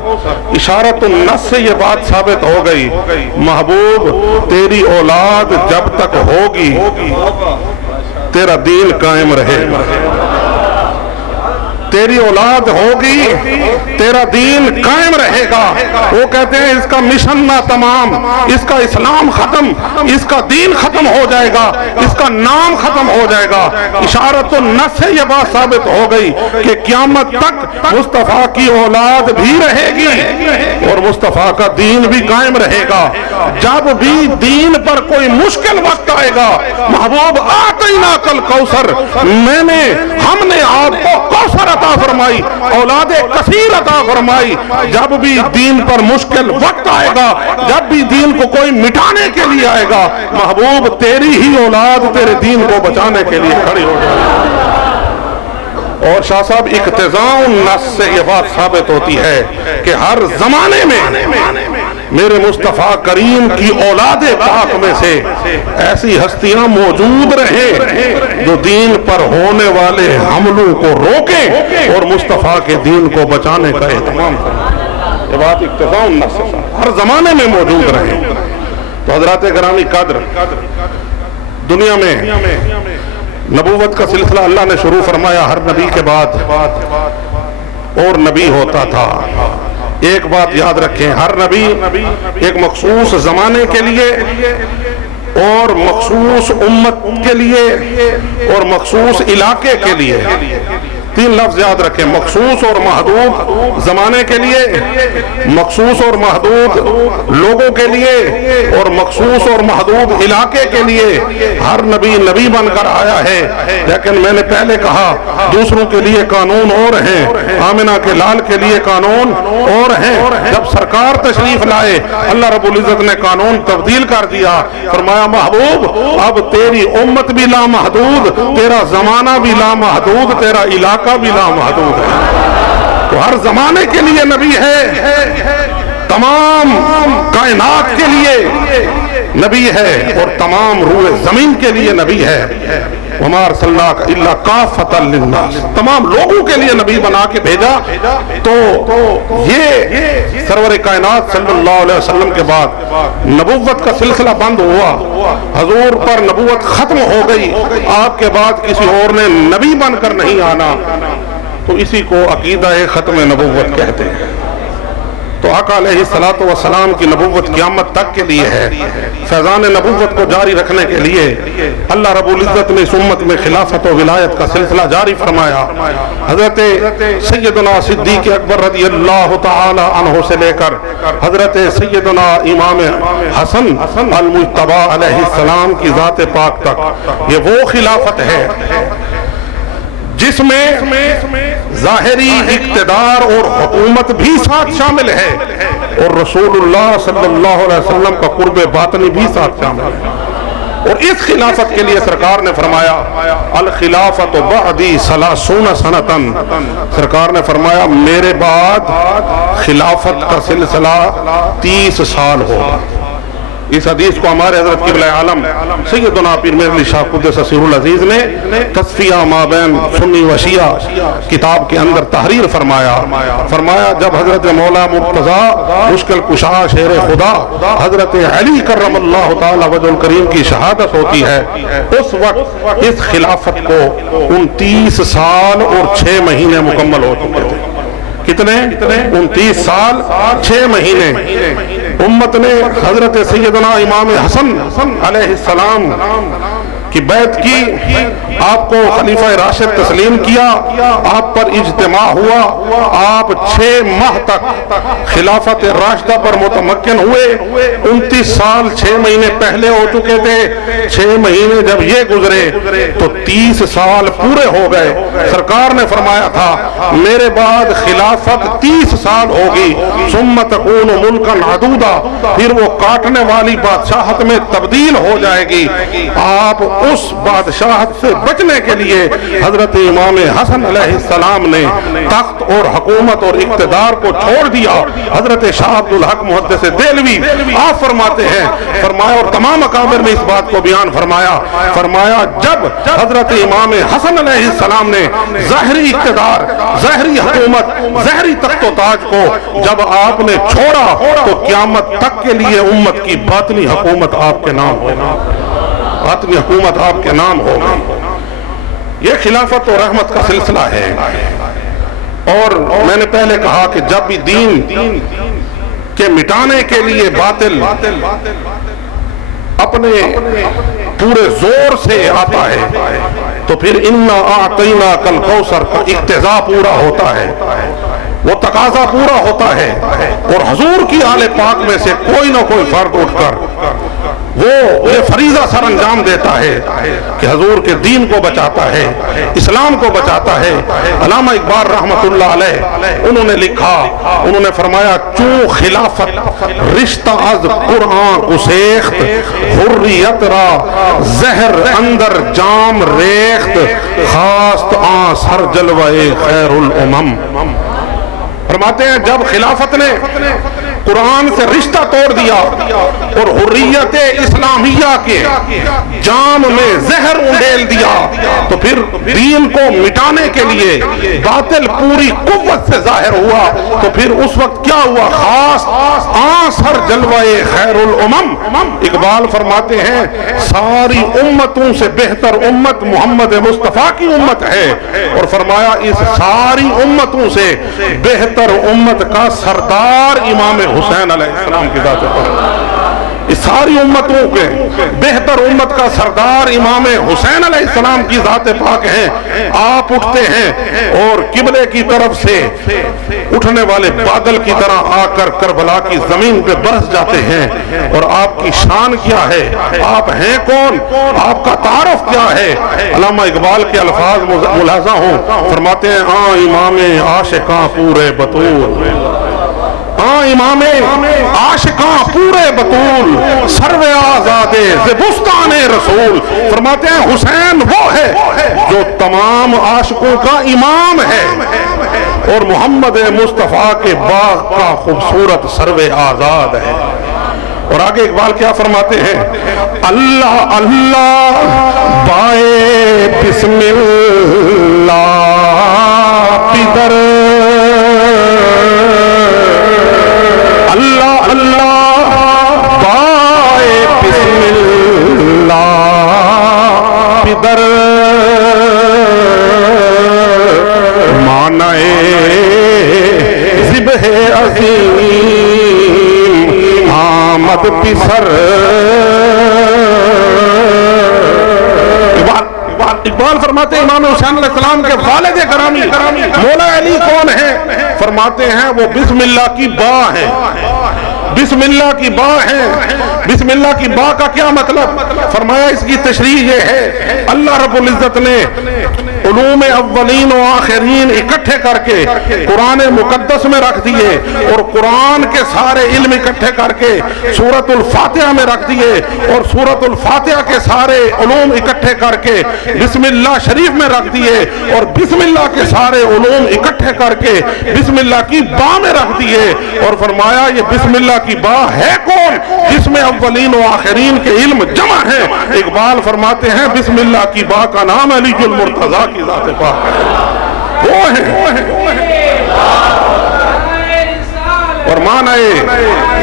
اشارۃ النَّص سے یہ بات ثابت ہو گئی، محبوب تیری اولاد جب تک ہوگی تیرا دین قائم رہے گا، تیری اولاد ہوگی تیرا دین قائم رہے گا۔ وہ کہتے ہیں اس کا مشن نہ تمام، اس کا اسلام ختم، اس کا دین ختم ہو جائے گا، اس کا نام ختم ہو جائے گا۔ اشارۃ النص سے یہ بات ثابت ہو گئی کہ قیامت تک مصطفیٰ کی اولاد بھی رہے گی اور مصطفیٰ کا دین بھی قائم رہے گا۔ جب بھی دین پر کوئی مشکل وقت آئے گا، محبوب آتیناک الکوثر، ہم نے آپ کو کوثر عطا فرمائی، اولاد کثیر عطا فرمائی۔ جب بھی دین پر مشکل وقت آئے گا، جب بھی دین کو کوئی مٹانے کے لیے آئے گا، محبوب تیری ہی اولاد تیرے دین کو بچانے کے لیے کھڑی ہو جائے گی۔ اور شاہ صاحب اقتضاء النص سے یہ بات ثابت ہوتی ہے کہ ہر زمانے میں میرے مصطفیٰ کریم کی اولاد پاک میں سے ایسی ہستیاں موجود رہیں جو دین پر ہونے والے حملوں کو روکیں اور مصطفیٰ کے دین کو بچانے کا اہتمام کریں۔ یہ بات اقتضاء النص ہر زمانے میں موجود رہیں۔ تو حضرات گرامی قدر، دنیا میں نبوت کا سلسلہ اللہ نے شروع فرمایا، ہر نبی کے بعد اور نبی ہوتا تھا۔ ایک بات یاد رکھیں، ہر نبی ایک مخصوص زمانے کے لیے اور مخصوص امت کے لیے اور مخصوص علاقے کے لیے، 3 لفظ یاد رکھیں، مخصوص اور محدود زمانے کے لیے، مخصوص اور محدود لوگوں کے لیے اور مخصوص اور محدود علاقے کے لیے ہر نبی نبی بن کر آیا ہے۔ لیکن میں نے پہلے کہا دوسروں کے لیے قانون اور ہیں، آمنہ کے لال کے لیے قانون اور ہیں۔ جب سرکار تشریف لائے اللہ رب العزت نے قانون تبدیل کر دیا، فرمایا محبوب اب تیری امت بھی لامحدود، تیرا زمانہ بھی لامحدود، تیرا علاقہ بھی لامحدود ہے۔ تو ہر زمانے کے لیے نبی ہے، تمام کائنات کے لیے نبی ہے اور تمام روح زمین کے لیے نبی ہے۔ وَمَا أَرْسَلْنَاكَ إِلَّا كَافَّةً لِلنَّاسِ، تمام لوگوں کے لیے نبی بنا کے بھیجا۔ تو یہ سرور کائنات صلی اللہ علیہ وسلم کے بعد نبوت کا سلسلہ بند ہوا، حضور پر نبوت ختم ہو گئی، آپ کے بعد کسی اور نے نبی بن کر نہیں آنا، تو اسی کو عقیدہ ختم نبوت کہتے ہیں۔ تو آقا علیہ الصلوۃ والسلام کی نبوت قیامت تک کے لیے ہے۔ فیضان نبوت کو جاری رکھنے کے لیے اللہ رب العزت نے اس امت میں خلافت و ولایت کا سلسلہ جاری فرمایا۔ حضرت سیدنا صدیق اکبر رضی اللہ تعالی عنہ سے لے کر حضرت سیدنا امام حسن المجتبی علیہ السلام کی ذات پاک تک، یہ وہ خلافت ہے جس میں ظاہری اقتدار اور حکومت بھی ساتھ شامل ہے اور رسول اللہ صلی اللہ علیہ وسلم کا قرب باطنی بھی ساتھ شامل ہے. اور اس خلافت کے لیے سرکار نے فرمایا الخلافت بعدی 30 سنتن، سرکار نے فرمایا میرے بعد خلافت کا سلسلہ 30 سال ہوگا. اس حدیث کو ہمارے حضرت قبلہ عالم سیدنا پیر میر علی شاہ قدس سرہ العزیز نے تصفیہ ما بین سنی و شیعہ کتاب کے اندر تحریر فرمایا جب حضرت مولا مرتضیٰ مشکل کشا شیر خدا حضرت علی کرم اللہ تعالی وجہ الکریم کی شہادت ہوتی ہے، اس وقت اس خلافت کو 29 سال اور 6 مہینے مکمل ہو چکے تھے. کتنے؟ 29 سال 6 مہینے. امت نے حضرت سیدنا امام حسن علیہ السلام کی بیعت کی، آپ کو خلیفہ راشد تسلیم کیا، آپ پر اجتماع ہوا، آپ 6 ماہ تک خلافت راشدہ پر متمکن ہوئے. 29 سال 6 مہینے پہلے ہو چکے تھے. 6 مہینے جب یہ گزرے تو 30 سال پورے ہو گئے. سرکار نے فرمایا تھا میرے بعد خلافت 30 سال ہوگی، ثم تکون ملکا عدودا، پھر وہ کاٹنے والی بادشاہت میں تبدیل ہو جائے گی. آپ اس بادشاہت سے بچنے کے لیے حضرت امام حسن علیہ السلام نے تخت اور حکومت اور اقتدار کو چھوڑ دیا. حضرت شاہ عبد الحق محدث دہلوی آپ فرماتے ہیں، فرمایا اور تمام اکابر نے اس بات کو بیان فرمایا جب حضرت امام حسن علیہ السلام نے ظاہری اقتدار، ظاہری حکومت، ظاہری تخت و تاج کو جب آپ نے چھوڑا تو قیامت تک کے لیے امت کی باطنی حکومت آپ کے نام ہوگی، باطنی حکومت آپ کے نام ہوگی. یہ خلافت و رحمت کا سلسلہ ہے. اور میں نے پہلے کہا کہ جب بھی دین کے مٹانے کے لیے باطل اپنے پورے زور سے آتا ہے تو پھر انا اعطیناک الکوثر کا اقتضا پورا ہوتا ہے، وہ تقاضا پورا ہوتا ہے. اور حضور کی آل پاک میں سے کوئی نہ کوئی فرد اٹھ کر وہ یہ فریضہ سر انجام دیتا ہے کہ حضور کے دین کو بچاتا ہے، اسلام کو بچاتا ہے. علامہ اقبال رحمت اللہ علیہ انہوں نے لکھا، انہوں نے فرمایا چوں خلافت رشتہ از قرآن گسیخت، حریت را زہر اندر جام ریخت، خواست آن سر جلوے خیر الامم. فرماتے ہیں جب خلافت نے قرآن سے رشتہ توڑ دیا اور حریت اسلامیہ کے جام میں زہر انڈیل دیا تو پھر دین کو مٹانے کے لیے باطل پوری قوت سے ظاہر ہوا. تو پھر اس وقت کیا ہوا؟ خاص آنسر جلوے خیر الامم. اقبال فرماتے ہیں ساری امتوں سے بہتر امت محمد مصطفیٰ کی امت ہے، اور فرمایا اس ساری امتوں سے بہتر امت کا سردار امام حسین علیہ السلام کی ذات پر. اس ساری امتوں کے بہتر امت کا سردار امام حسین علیہ السلام کی ذات پاک ہیں. آپ اٹھتے ہیں اور قبلے کی طرف سے اٹھنے والے بادل کی طرح آ کر کربلا کی زمین پہ برس جاتے ہیں. اور آپ کی شان کیا ہے؟ آپ ہیں کون؟ آپ کا تعارف کیا ہے؟ علامہ اقبال کے الفاظ ملاحظہ ہوں، فرماتے ہیں امام عاشقاں پورے بطول، امام عاشقاں پورے بطول، سروے آزادے زبستان رسول. فرماتے ہیں حسین وہ ہے جو تمام عاشقوں کا امام ہے اور محمد مصطفیٰ کے باغ کا خوبصورت سروے آزاد ہے. اور آگے اقبال کیا فرماتے ہیں؟ اللہ اللہ بائے بسم اللہ پدر، اللہ اللہ بائے بسم اللہ پدر، مانائے ذبح عظیم آمد پسر. اقبال فرماتے ہیں امام حسین علیہ السلام کے والد گرامی مولا علی کون ہیں؟ فرماتے ہیں وہ بسم اللہ کی با ہیں. بسم اللہ کی با ہیں. بسم اللہ کی با کا کیا مطلب؟ فرمایا اس کی تشریح یہ ہے اللہ رب العزت نے علوم اولین و آخرین اکٹھے کر کے قرآن مقدس میں رکھ دیے اور قرآن کے سارے علم اکٹھے کر کے سورۃ الفاتحہ میں رکھ دیے اور سورۃ الفاتحہ کے سارے علوم اکٹھے کر کے بسم اللہ شریف میں رکھ دیے اور بسم اللہ کے سارے علوم اکٹھے کر کے بسم اللہ کی با میں رکھ دیے اور فرمایا یہ بسم اللہ کی با ہے کون جس میں اولین و آخرین کے علم جمع ہیں. اقبال فرماتے ہیں بسم اللہ کی با کا نام علی المرتضیٰ کی ذات پاک ہے. وہ ہیں اور معنی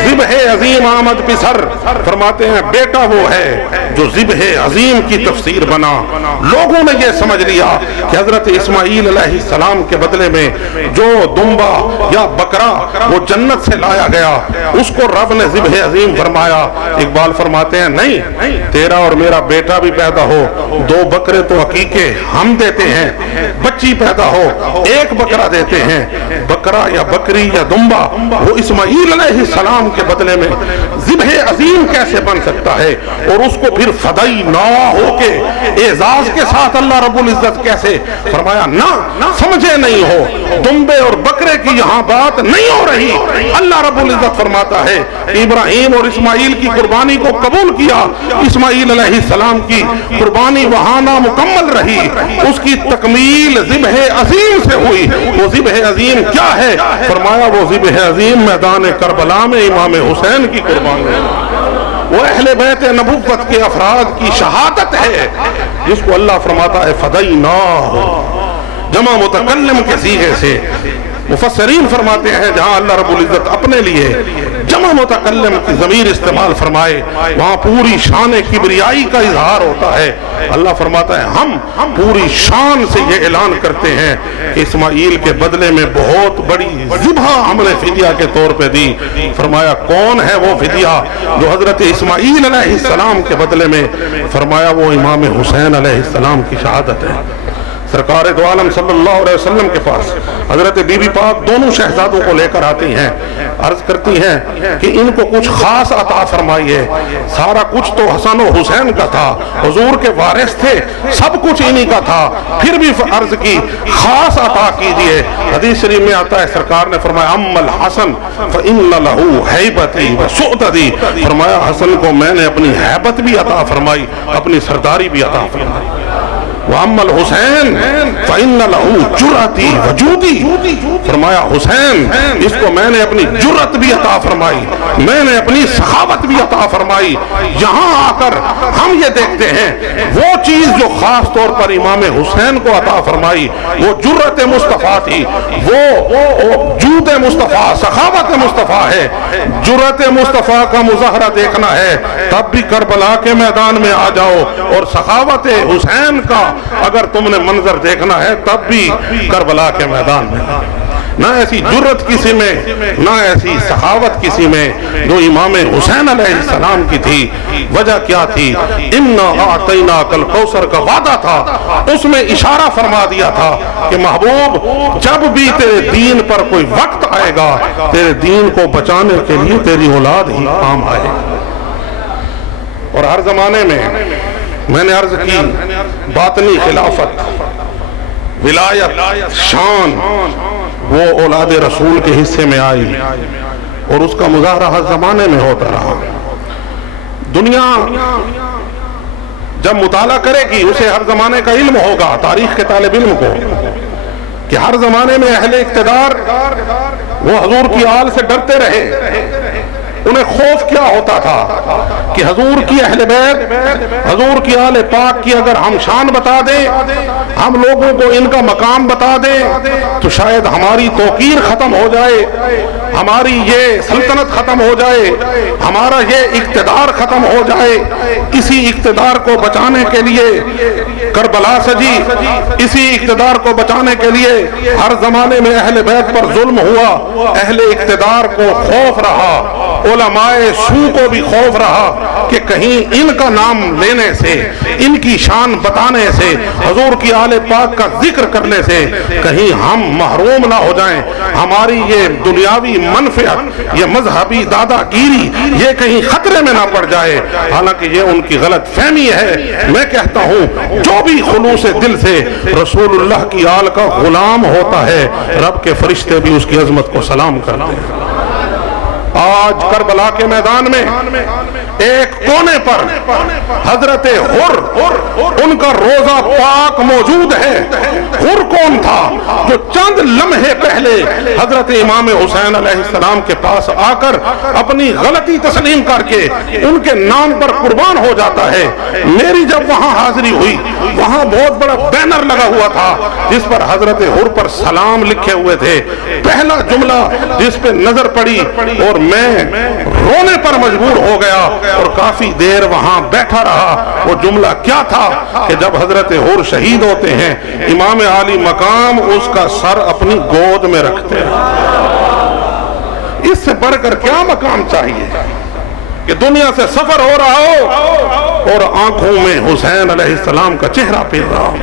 ذبح عظیم آمد پسر فرماتے ہیں بیٹا وہ ہے جو ذبح عظیم کی تفسیر بنا. لوگوں نے یہ سمجھ لیا کہ حضرت اسماعیل علیہ السلام کے بدلے میں جو دمبا یا بکرا وہ جنت سے لایا گیا اس کو رب نے ذبح عظیم فرمایا. اقبال فرماتے ہیں نہیں, تیرا اور میرا بیٹا بھی پیدا ہو 2 بکرے تو عقیقے ہم دیتے ہیں, بچی پیدا ہو 1 بکرا دیتے ہیں. بکرا یا بکری یا دمبا وہ اسماعیل علیہ السلام کے بدلے میں ذبح عظیم کیسے بن سکتا ہے اور اس کو پھر فدائی نہ ہو کے اعزاز کے ساتھ اللہ رب العزت کیسے فرمایا. نہ سمجھے نہیں ہو دمبے اور بکرے کی یہاں بات نہیں ہو رہی. اللہ رب العزت فرماتا ہے ابراہیم اور اسماعیل کی قربانی کو قبول کیا. اسماعیل علیہ السلام کی قربانی وہاں نامکمل رہی, اس کی تکمیل ذبح عظیم سے ہوئی. وہ ذبح عظیم کیا ہے فرمایا وہ ذبح عظیم میدان کربلا میں امام حسین کی قربانی, وہ اہل بیت نبوت کے افراد کی شہادت ہے جس کو اللہ فرماتا ہے فدیناہ جمع متکلم کے صیغے سے. مفسرین فرماتے ہیں جہاں اللہ رب العزت اپنے لیے جمع متکلم کی ضمیر استعمال فرمائے وہاں پوری شان کبریائی کا اظہار ہوتا ہے. اللہ فرماتا ہے ہم پوری شان سے یہ اعلان کرتے ہیں کہ اسماعیل کے بدلے میں بہت بڑی ذبح ہم نے فدیہ کے طور پہ دی. فرمایا کون ہے وہ فدیہ جو حضرت اسماعیل علیہ السلام کے بدلے میں فرمایا وہ امام حسین علیہ السلام کی شہادت ہے. سرکار دو عالم صلی اللہ علیہ وسلم کے پاس حضرت بی بی پاک دونوں شہزادوں کو لے کر آتی ہیں, عرض کرتی ہیں کہ ان کو کچھ خاص عطا فرمائیے. سارا کچھ تو حسن و حسین کا تھا, حضور کے وارث تھے, سب کچھ انہی کا تھا, پھر بھی عرض کی خاص عطا کیجئے. حدیث شریف میں آتا ہے سرکار نے فرمایا اما الحسن فإن له هیبتی وسؤددی, فرمایا حسن کو میں نے اپنی ہیبت بھی عطا فرمائی, اپنی سرداری بھی عطا فرمائی. وَأَمَّا الْحُسَيْنِ فَإِنَّ لَهُ جُرَّتِي وَجُودِي, فرمایا حسین اس کو میں نے اپنی جرت بھی عطا فرمائی, میں نے اپنی سخاوت بھی عطا فرمائی. یہاں آ کر ہم یہ دیکھتے ہیں وہ چیز جو خاص طور پر امام حسین کو عطا فرمائی وہ جرت مصطفیٰ تھی, وہ جود مصطفیٰ سخاوت مصطفیٰ ہے. جرت مصطفیٰ کا مظاہرہ دیکھنا ہے تب بھی کربلا کے میدان میں آ جاؤ, اور سخاوت حسین کا اگر تم نے منظر دیکھنا ہے تب بھی کربلا کے میدان میں. نہ ایسی جرت کسی میں, نہ ایسی سخاوت کسی میں جو امام حسین علیہ السلام کی تھی. وجہ کیا تھی؟ اِنَّا أَعْطَيْنَاكَ الْكَوْثَرَ کا وعدہ تھا, اس میں اشارہ فرما دیا تھا کہ محبوب جب بھی تیرے دین پر کوئی وقت آئے گا تیرے دین کو بچانے کے لیے تیری اولاد ہی کام آئے. اور ہر زمانے میں نے عرض کی باطنی خلافت ولایت شان وہ اولاد رسول کے حصے میں آئی اور اس کا مظاہرہ ہر زمانے میں ہوتا رہا. دنیا جب مطالعہ کرے گی اسے ہر زمانے کا علم ہوگا, تاریخ کے طالب علم کو, کہ ہر زمانے میں اہل اقتدار وہ حضور کی آل سے ڈرتے رہے. انہیں خوف کیا ہوتا تھا کہ حضور کی اہل بیت, حضور کی آل پاک کی اگر ہم شان بتا دیں, ہم لوگوں کو ان کا مقام بتا دیں تو شاید ہماری توقیر ختم ہو جائے, ہماری یہ سلطنت ختم ہو جائے, ہمارا یہ اقتدار ختم ہو جائے. اسی اقتدار کو بچانے کے لیے کربلا سجی, اسی اقتدار کو بچانے کے لیے ہر زمانے میں اہل بیت پر ظلم ہوا, اہل اقتدار کو خوف رہا, علماء سو کو بھی خوف رہا کہ کہیں ان کا نام لینے سے، ان کی شان بتانے سے، حضور کی آل پاک کا ذکر کرنے سے کہیں ہم محروم نہ ہو جائیں، ہماری یہ دنیاوی منفعت، یہ مذہبی دادا گیری یہ کہیں خطرے میں نہ پڑ جائے۔ حالانکہ یہ ان کی غلط فہمی ہے۔ میں کہتا ہوں جو بھی خلوص دل سے رسول اللہ کی آل کا غلام ہوتا ہے، رب کے فرشتے بھی اس کی عظمت کو سلام کرتے ہیں۔ آج کربلا کے میدان میں ایک کونے پر حضرت حر، ان کا روزہ پاک موجود ہے۔ حر کون تھا؟ جو چند لمحے پہلے حضرت امام حسین علیہ السلام کے پاس آ کر اپنی غلطی تسلیم کر کے ان کے نام پر قربان ہو جاتا ہے۔ میری جب وہاں حاضری ہوئی، وہاں بہت بڑا بینر لگا ہوا تھا جس پر حضرت حر پر سلام لکھے ہوئے تھے۔ پہلا جملہ جس پہ نظر پڑی اور میں رونے پر مجبور ہو گیا اور کافی دیر وہاں بیٹھا رہا، وہ جملہ کیا تھا کہ جب حضرت حر شہید ہوتے ہیں، امام عالی مقام اس کا سر اپنی گود میں رکھتے ہیں۔ اس سے بڑھ کر کیا مقام چاہیے کہ دنیا سے سفر ہو رہا ہو اور آنکھوں میں حسین علیہ السلام کا چہرہ پھر رہا ہو؟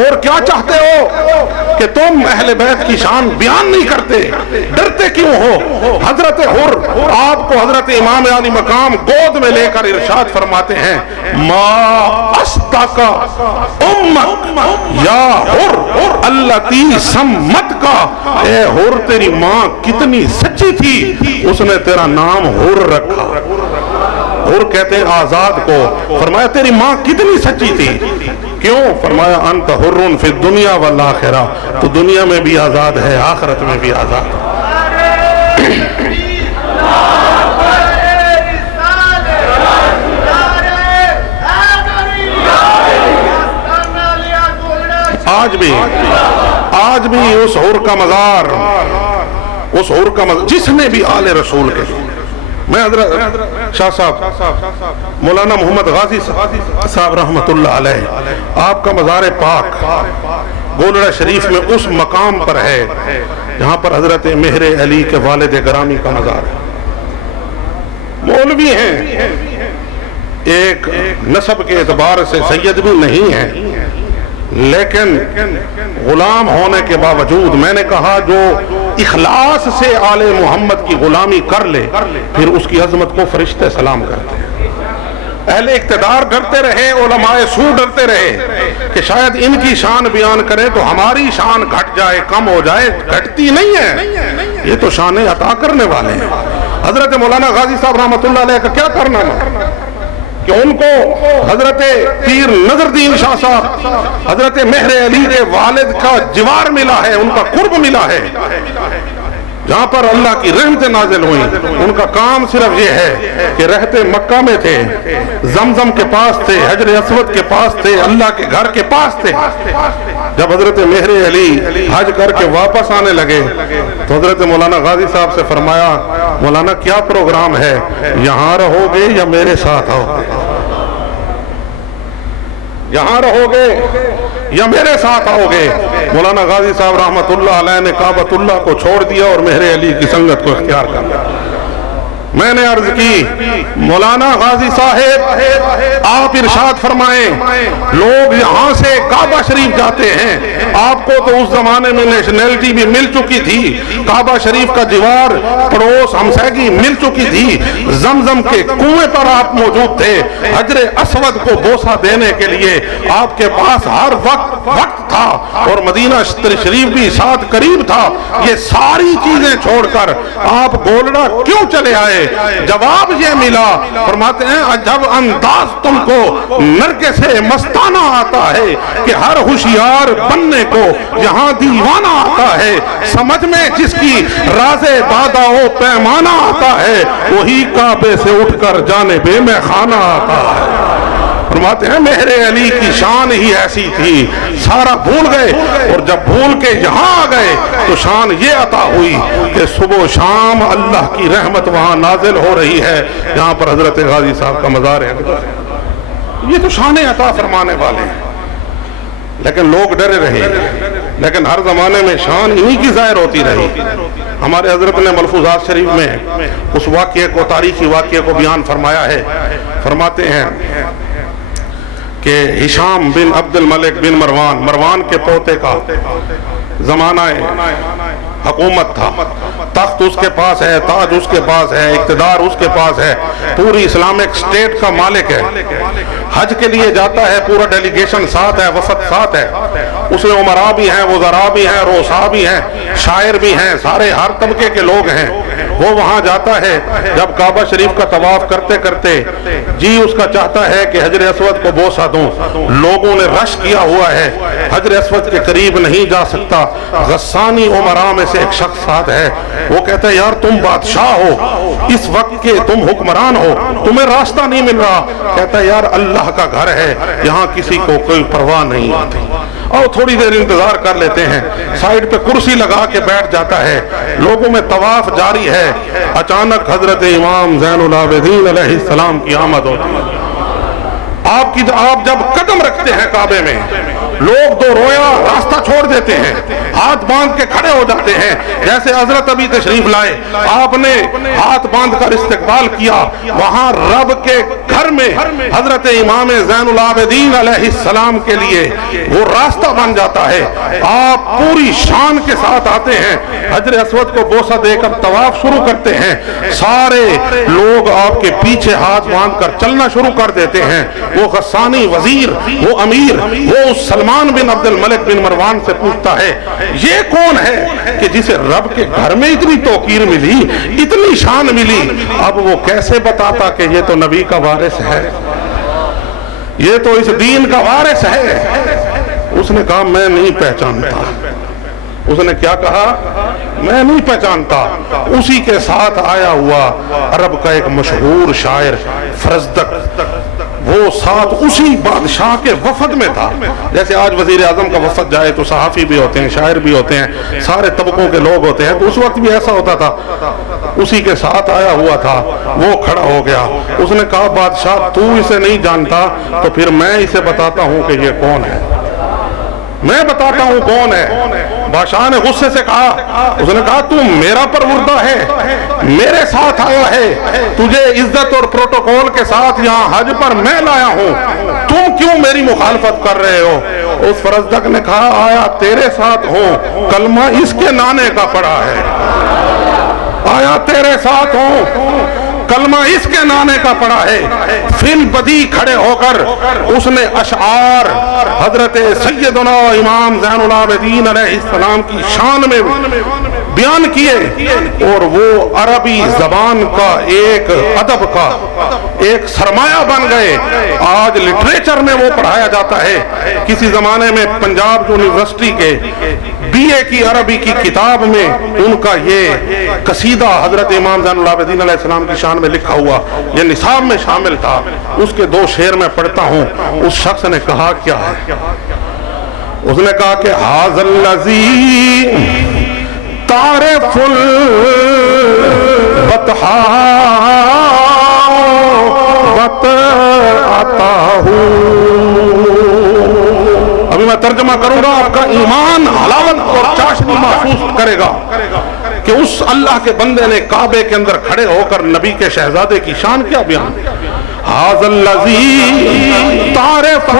اور کیا چاہتے ہو کہ تم اہل بیت کی شان بیان نہیں کرتے؟ ڈرتے کیوں ہو؟ حضرت حر آپ کو حضرت امام علی مقام گود میں لے کر ارشاد فرماتے ہیں، ما استق امک یا حر اللتی سمت کا، اے حر تیری ماں کتنی سچی تھی، اس نے تیرا نام حر رکھا۔ حر کہتے ہیں آزاد کو۔ فرمایا تیری ماں کتنی سچی تھی، کیوں؟ فرمایا انت حر فی الدنیا والآخرہ، تو دنیا میں بھی آزاد ہے، آخرت میں بھی آزاد ہے۔ آج بھی اس حر کا مزار، اس حر کا مزار جس نے بھی آل رسول کے، میں حضرت شاہ صاحب مولانا محمد غازی صاحب رحمت اللہ علیہ، آپ کا مزار پاک گولڑا شریف میں اس مقام پر ہے جہاں پر حضرت مہر علی کے والد گرامی کا مزار ہے۔ مولوی ہیں، ایک نسب کے اعتبار سے سید بھی نہیں ہیں، لیکن غلام ہونے کے باوجود میں نے کہا جو اخلاص سے آل محمد کی غلامی کر لے پھر اس کی عظمت کو فرشتے سلام کرتے ہیں۔ اہل اقتدار ڈرتے رہے، علماء سو ڈرتے رہے کہ شاید ان کی شان بیان کریں تو ہماری شان گھٹ جائے، کم ہو جائے۔ گھٹتی نہیں ہے، یہ تو شان عطا کرنے والے ہیں۔ حضرت مولانا غازی صاحب رحمت اللہ علیہ کا کیا کرنا ہے کہ ان کو حضرت پیر نظر دین شاہ صاحب، حضرت مہر علی کے والد کا جوار ملا ہے، ان کا قرب ملا ہے، جہاں پر اللہ کی رحمتیں نازل ہوئیں۔ ان کا کام صرف یہ ہے کہ رہتے مکہ میں تھے، زمزم کے پاس تھے، حجر اسود کے پاس تھے، اللہ کے گھر کے پاس تھے۔ جب حضرت مہر علی حج کر کے واپس آنے لگے تو حضرت مولانا غازی صاحب سے فرمایا، مولانا کیا پروگرام ہے، یہاں رہو گے یا میرے ساتھ آؤ گے؟ یہاں رہو گے یا میرے ساتھ آؤ گے؟ مولانا غازی صاحب رحمت اللہ علیہ نے کعبۃ اللہ کو چھوڑ دیا اور مہر علی کی سنگت کو اختیار کر لیا۔ میں نے عرض کی مولانا غازی صاحب آپ ارشاد فرمائیں، لوگ یہاں سے کعبہ شریف جاتے ہیں، آپ کو تو اس زمانے میں نیشنلٹی بھی مل چکی تھی، کعبہ شریف کا جوار پڑوس ہمسائیگی مل چکی تھی، زمزم کے کنویں پر آپ موجود تھے، حجر اسود کو بوسہ دینے کے لیے آپ کے پاس ہر وقت تھا اور مدینہ شریف بھی ساتھ قریب تھا۔ یہ ساری چیزیں چھوڑ کر آپ گولڑا کیوں چلے آئے؟ جواب یہ ملا، فرماتے ہیں جب انداز تم کو نرگے سے مستانہ آتا ہے کہ ہر ہوشیار بننے کو یہاں دیوانہ آتا ہے، سمجھ میں جس کی راز بادہ و پیمانہ آتا ہے وہی کعبے سے اٹھ کر جانب میں خانہ آتا ہے۔ فرماتے ہیں مہر علی کی شان ہی ایسی تھی، سارا بھول گئے، اور جب بھول کے یہاں آ گئے تو شان یہ عطا ہوئی کہ صبح و شام اللہ کی رحمت وہاں نازل ہو رہی ہے جہاں پر حضرت غازی صاحب کا مزار ہے۔ یہ تو شان عطا فرمانے والے ہیں، لیکن لوگ ڈرے رہے، لیکن ہر زمانے میں شان انہی کی ظاہر ہوتی رہی. ہمارے حضرت نے ملفوظات شریف میں اس واقعے کو، تاریخی واقعے کو بیان فرمایا ہے. فرماتے ہیں کہ ہشام بن عبد الملک بن مروان کے پوتے کا زمانہ حکومت تھا. تخت اس کے پاس ہے، تاج اس کے پاس ہے، اقتدار اس کے پاس ہے، پوری اسلامک سٹیٹ کا مالک ہے. حج کے لیے جاتا ہے، پورا ڈیلیگیشن ساتھ ہے، وفد ساتھ ہے. اس میں عمرا بھی ہیں، وزراء بھی ہیں، روسا بھی ہیں، شاعر بھی ہیں، سارے ہر طبقے کے لوگ ہیں. وہ وہاں جاتا ہے. جب کعبہ شریف کا طواف کرتے کرتے جی اس کا چاہتا ہے کہ حجر اسود کو بوسہ دوں. لوگوں نے رش کیا ہوا ہے، حجر اسود کے قریب نہیں جا سکتا. غسانی عمرا میں سے ایک شخص ساتھ ہے. وہ کہتا ہے یار تم بادشاہ ہو، اس وقت کے تم حکمران ہو، تمہیں راستہ نہیں مل رہا. کہتا ہے یار اللہ کا گھر ہے، یہاں کسی کو کوئی پرواہ نہیں آتی. اور تھوڑی دیر انتظار کر لیتے ہیں. سائیڈ پہ کرسی لگا کے بیٹھ جاتا ہے. لوگوں میں طواف جاری ہے. اچانک حضرت امام زین العابدین علیہ السلام کی آمد ہوتی ہے. آپ جب قدم رکھتے ہیں کعبے میں، لوگ دو رویا راستہ چھوڑ دیتے ہیں، ہاتھ باندھ کے کھڑے ہو جاتے ہیں. جیسے حضرت ابھی تشریف لائے، آپ نے ہاتھ باندھ کر استقبال کیا. وہاں رب کے گھر میں حضرت امام زین العابدین علیہ السلام کے لیے وہ راستہ بن جاتا ہے. آپ پوری شان کے ساتھ آتے ہیں، حجر اسود کو بوسہ دے کر طواف شروع کرتے ہیں. سارے لوگ آپ کے پیچھے ہاتھ باندھ کر چلنا شروع کر دیتے ہیں. وہ غسانی وزیر، وہ امیر، وہ سلمان بن عبد الملک بن مروان سے پوچھتا ہے یہ کون ہے کہ جسے رب کے گھر میں اتنی توقیر ملی، اتنی شان ملی. اب وہ کیسے بتاتا کہ یہ تو نبی کا وارث ہے، یہ تو اس دین کا وارث ہے. اس نے کہا میں نہیں پہچانتا. اس نے کیا کہا؟ میں نہیں پہچانتا. اسی کے ساتھ آیا ہوا عرب کا ایک مشہور شاعر فرزدق، وہ ساتھ اسی بادشاہ کے وفد میں تھا. جیسے آج وزیر اعظم کا وفد جائے تو صحافی بھی ہوتے ہیں، شاعر بھی ہوتے ہیں، سارے طبقوں کے لوگ ہوتے ہیں. تو اس وقت بھی ایسا ہوتا تھا. اسی کے ساتھ آیا ہوا تھا. وہ کھڑا ہو گیا. اس نے کہا بادشاہ تو اسے نہیں جانتا تو پھر میں اسے بتاتا ہوں کہ یہ کون ہے، میں بتاتا ہوں کون ہے. بادشاہ نے غصے سے کہا، اس نے کہا تو میرا پروردہ ہے، میرے ساتھ آیا ہے، تجھے عزت اور پروٹوکول کے ساتھ یہاں حج پر میں لایا ہوں، تم کیوں میری مخالفت کر رہے ہو؟ اس فرزدق نے کہا آیا تیرے ساتھ ہوں، کلمہ اس کے نانے کا پڑا ہے. آیا تیرے ساتھ ہوں، کلمہ اس کے نانے کا پڑا ہے. فل بدی کھڑے ہو کر اس نے اشعار حضرت سیدنا امام زین العابدین علیہ السلام کی شان میں بیان کیے. اور وہ عربی زبان کا ایک ادب کا ایک سرمایہ بن گئے. آج لٹریچر میں وہ پڑھایا جاتا ہے. کسی زمانے میں پنجاب یونیورسٹی کے BA کی عربی کی کتاب میں ان کا یہ قصیدہ حضرت امام زین العابدین علیہ السلام کی شان میں لکھا ہوا یہ نصاب میں شامل تھا. اس کے 2 شعر میں پڑھتا ہوں. اس شخص نے کہا کیا ہے؟ اس نے کہا کہ ھذا الذی تعرف البطحاء وطأتہ. ابھی میں ترجمہ کروں گا، آپ کا ایمان حلاوت اور چاشنی محسوس کرے گا کہ اس اللہ کے بندے نے کعبے کے اندر کھڑے ہو کر نبی کے شہزادے کی شان کیا بیان. ھذا الذی تعرف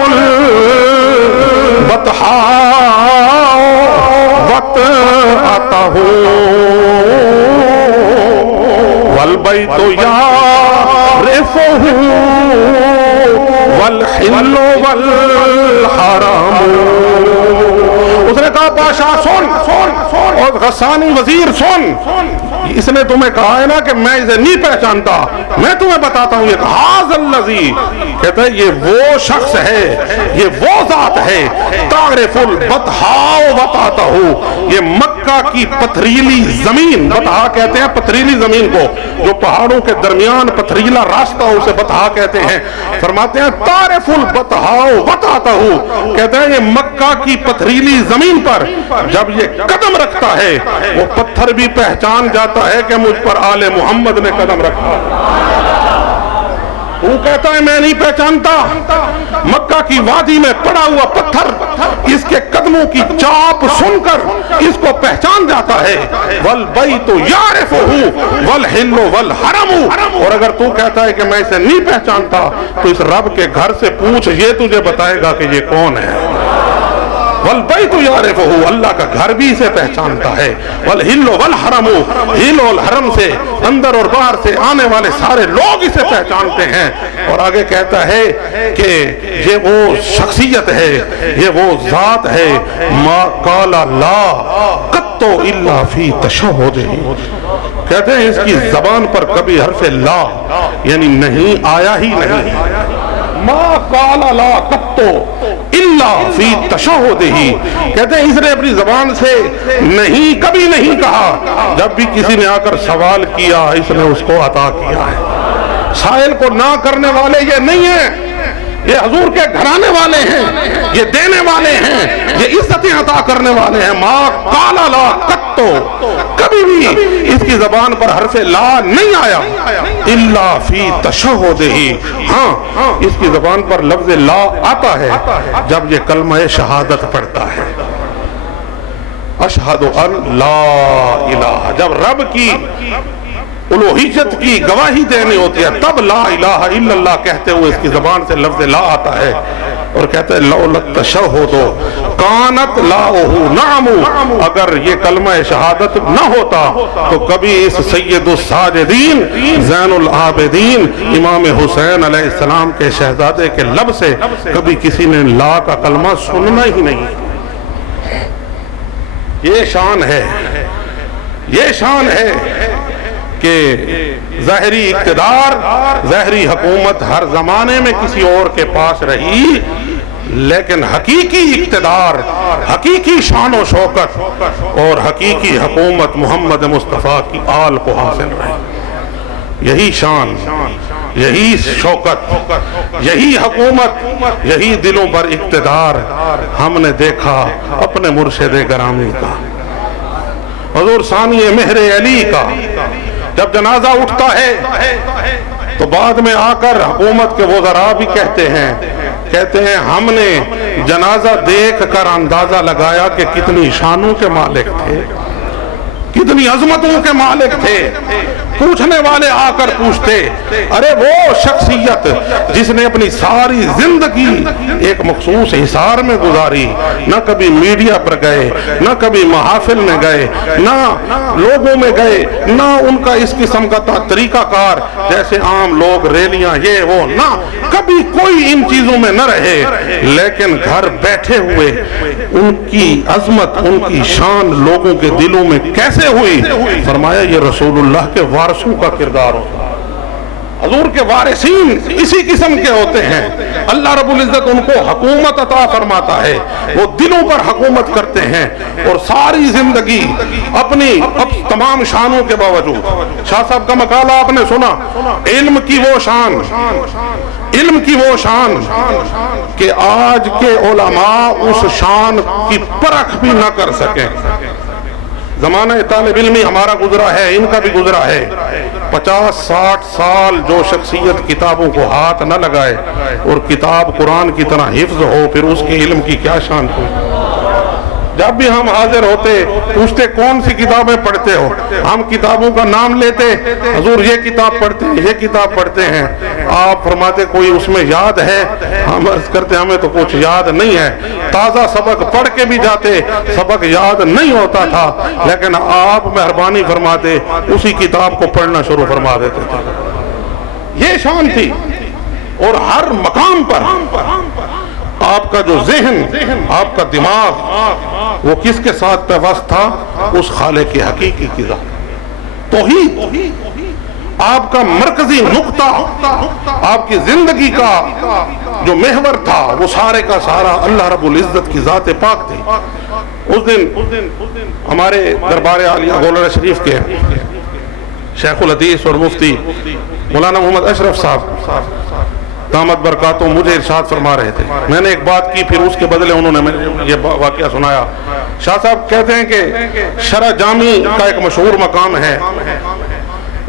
البطحاء وطأتہ والبیت یعرفہ والحل والحرام. اس نے کہا بادشاہ سن، اور غسانی وزیر سن، اس نے تمہیں کہا ہے نا کہ میں اسے نہیں پہچانتا، میں تمہیں بتاتا ہوں. یہ ھذا الذی کہتا ہے یہ وہ شخص ہے، یہ وہ ذات ہے. تعرف البطحاء وطأتہ، یہ مکہ کی پتھریلی زمین، بطحاء کہتے ہیں پتھریلی زمین کو، جو پہاڑوں کے درمیان پتھریلا راستہ اسے بطحاء کہتے ہیں. فرماتے ہیں تعرف البطحاء وطأتہ، کہتے ہیں یہ مکہ کی پتھریلی زمین پر جب یہ قدم رکھتا ہے وہ پتھر بھی پہچان جاتا ہے کہ مجھ پر آل محمد نے قدم رکھا. وہ کہتا ہے میں نہیں پہچانتا، مکہ کی وادی میں پڑا ہوا پتھر اس کے قدموں کی چاپ سن کر اس کو پہچان جاتا ہے۔ والبیت یعرفہ والحل والحرم، اور اگر تو کہتا ہے کہ میں اسے نہیں پہچانتا تو اس رب کے گھر سے پوچھ، یہ تجھے بتائے گا کہ یہ کون ہے۔ والبیت یعرفہ، اللہ کا گھر بھی اسے پہچانتا ہے۔ والحل والحرم، حل والحرم سے اندر اور باہر سے آنے والے سارے لوگ اسے پہچانتے ہیں۔ اور آگے کہتا ہے کہ یہ وہ شخصیت ہے، یہ وہ ذات ہے، ما قال لا قط الا فی تشہدہ، کہتے ہیں اس کی زبان پر کبھی حرف لا یعنی نہیں آیا ہی نہیں۔ ما قال لا قط الا فی تشہدہ، کہتے ہیں اس نے اپنی زبان سے نہیں کبھی نہیں کہا، جب بھی کسی نے آ کر سوال کیا اس نے اس کو عطا کیا ہے۔ سائل کو نہ کرنے والے یہ نہیں ہیں، یہ حضور کے گھرانے والے ہیں، یہ دینے والے ہیں، یہ عزتیں عطا کرنے والے ہیں۔ ما قال لا قط، کبھی بھی اس کی زبان پر حرف لا نہیں آیا، الا فی تشہدہ، ہاں اس کی زبان پر لفظ لا آتا ہے جب یہ کلمہ شہادت پڑھتا ہے، اشہد ان لا الہ، جب رب کی الوہیت کی گواہی دینی ہوتی ہے تب لا الہ الا اللہ کہتے ہوئے اس کی زبان سے لفظ لا آتا ہے، اور کہتے ہیں لولا التشہد کانت لاؤہ نعم، اگر یہ کلمہ شہادت نہ ہوتا تو کبھی اس سید الساجدین زین العابدین امام حسین علیہ السلام کے شہزادے کے لب سے کبھی کسی نے لا کا کلمہ سننا ہی نہیں۔ یہ شان ہے، یہ شان ہے کہ ظاہری اقتدار، ظاہری حکومت ہر زمانے میں کسی اور کے پاس رہی، لیکن حقیقی اقتدار، حقیقی شان و شوکت اور حقیقی حکومت محمد مصطفیٰ کی آل کو حاصل رہی۔ یہی شان، یہی شوکت، یہی حکومت، یہی دلوں پر اقتدار ہم نے دیکھا اپنے مرشد گرامی کا، حضور ثانی مہر علی کا۔ جب جنازہ اٹھتا ہے تو بعد میں آ کر حکومت کے وزراء بھی کہتے ہیں ہم نے جنازہ دیکھ کر اندازہ لگایا کہ کتنی شانوں کے مالک تھے، کتنی عظمتوں کے مالک تھے۔ پوچھنے والے آ کر پوچھتے، ارے وہ شخصیت جس نے اپنی ساری زندگی ایک مخصوص حصار میں گزاری، نہ کبھی میڈیا پر گئے، نہ کبھی محافل میں گئے، نہ لوگوں میں گئے، نہ ان کا اس قسم کا طریقہ کار جیسے عام لوگ ریلیاں یہ وہ، نہ کبھی کوئی ان چیزوں میں نہ رہے، لیکن گھر بیٹھے ہوئے ان کی عظمت، ان کی شان لوگوں کے دلوں میں کیسے ہوئی؟ فرمایا یہ رسول اللہ کے وارثوں کا کردار ہوتا ہے۔ حضور کے وارثین اسی قسم کے ہوتے ہیں، اللہ رب العزت ان کو حکومت عطا فرماتا ہے، وہ دلوں پر حکومت کرتے ہیں، اور ساری زندگی اپنی تمام شانوں کے باوجود، شاہ صاحب کا مقالہ آپ نے سنا، علم کی وہ شان، علم کی وہ شان کہ آج کے علماء اس شان کی پرکھ بھی نہ کر سکیں۔ زمانہ طالب علمی ہمارا گزرا ہے، ان کا بھی گزرا ہے، 50-60 سال جو شخصیت کتابوں کو ہاتھ نہ لگائے اور کتاب قرآن کی طرح حفظ ہو، پھر اس کے علم کی کیا شان ہو؟ جب بھی ہم حاضر ہوتے پوچھتے کون سی کتابیں پڑھتے ہو، ہم کتابوں کا نام لیتے، حضور یہ کتاب پڑھتے ہیں، یہ کتاب پڑھتے ہیں، آپ فرماتے کوئی اس میں یاد ہے؟ ہم عرض کرتے ہمیں تو کچھ یاد نہیں ہے، تازہ سبق پڑھ کے بھی جاتے سبق یاد نہیں ہوتا تھا، لیکن آپ مہربانی فرماتے اسی کتاب کو پڑھنا شروع فرما دیتے تھے۔ یہ شان تھی، اور ہر مقام پر آپ کا جو ذہن، آپ کا دماغ وہ کس کے ساتھ پیوست تھا؟ اس خالق حقیقی کی ذات، توحید آپ کا مرکزی نقطہ، آپ کی زندگی کا جو محور تھا وہ سارے کا سارا اللہ رب العزت کی ذات پاک تھی۔ اس دن ہمارے دربار عالیہ گولڑا شریف کے شیخ الحدیث اور مفتی مولانا محمد اشرف صاحب دامت برکاتوں مجھے ارشاد فرما رہے تھے، میں نے ایک بات کی، پھر اس کے بدلے انہوں نے یہ واقعہ سنایا۔ شاہ صاحب کہتے ہیں کہ شرع جامی کا ایک مشہور مقام ہے،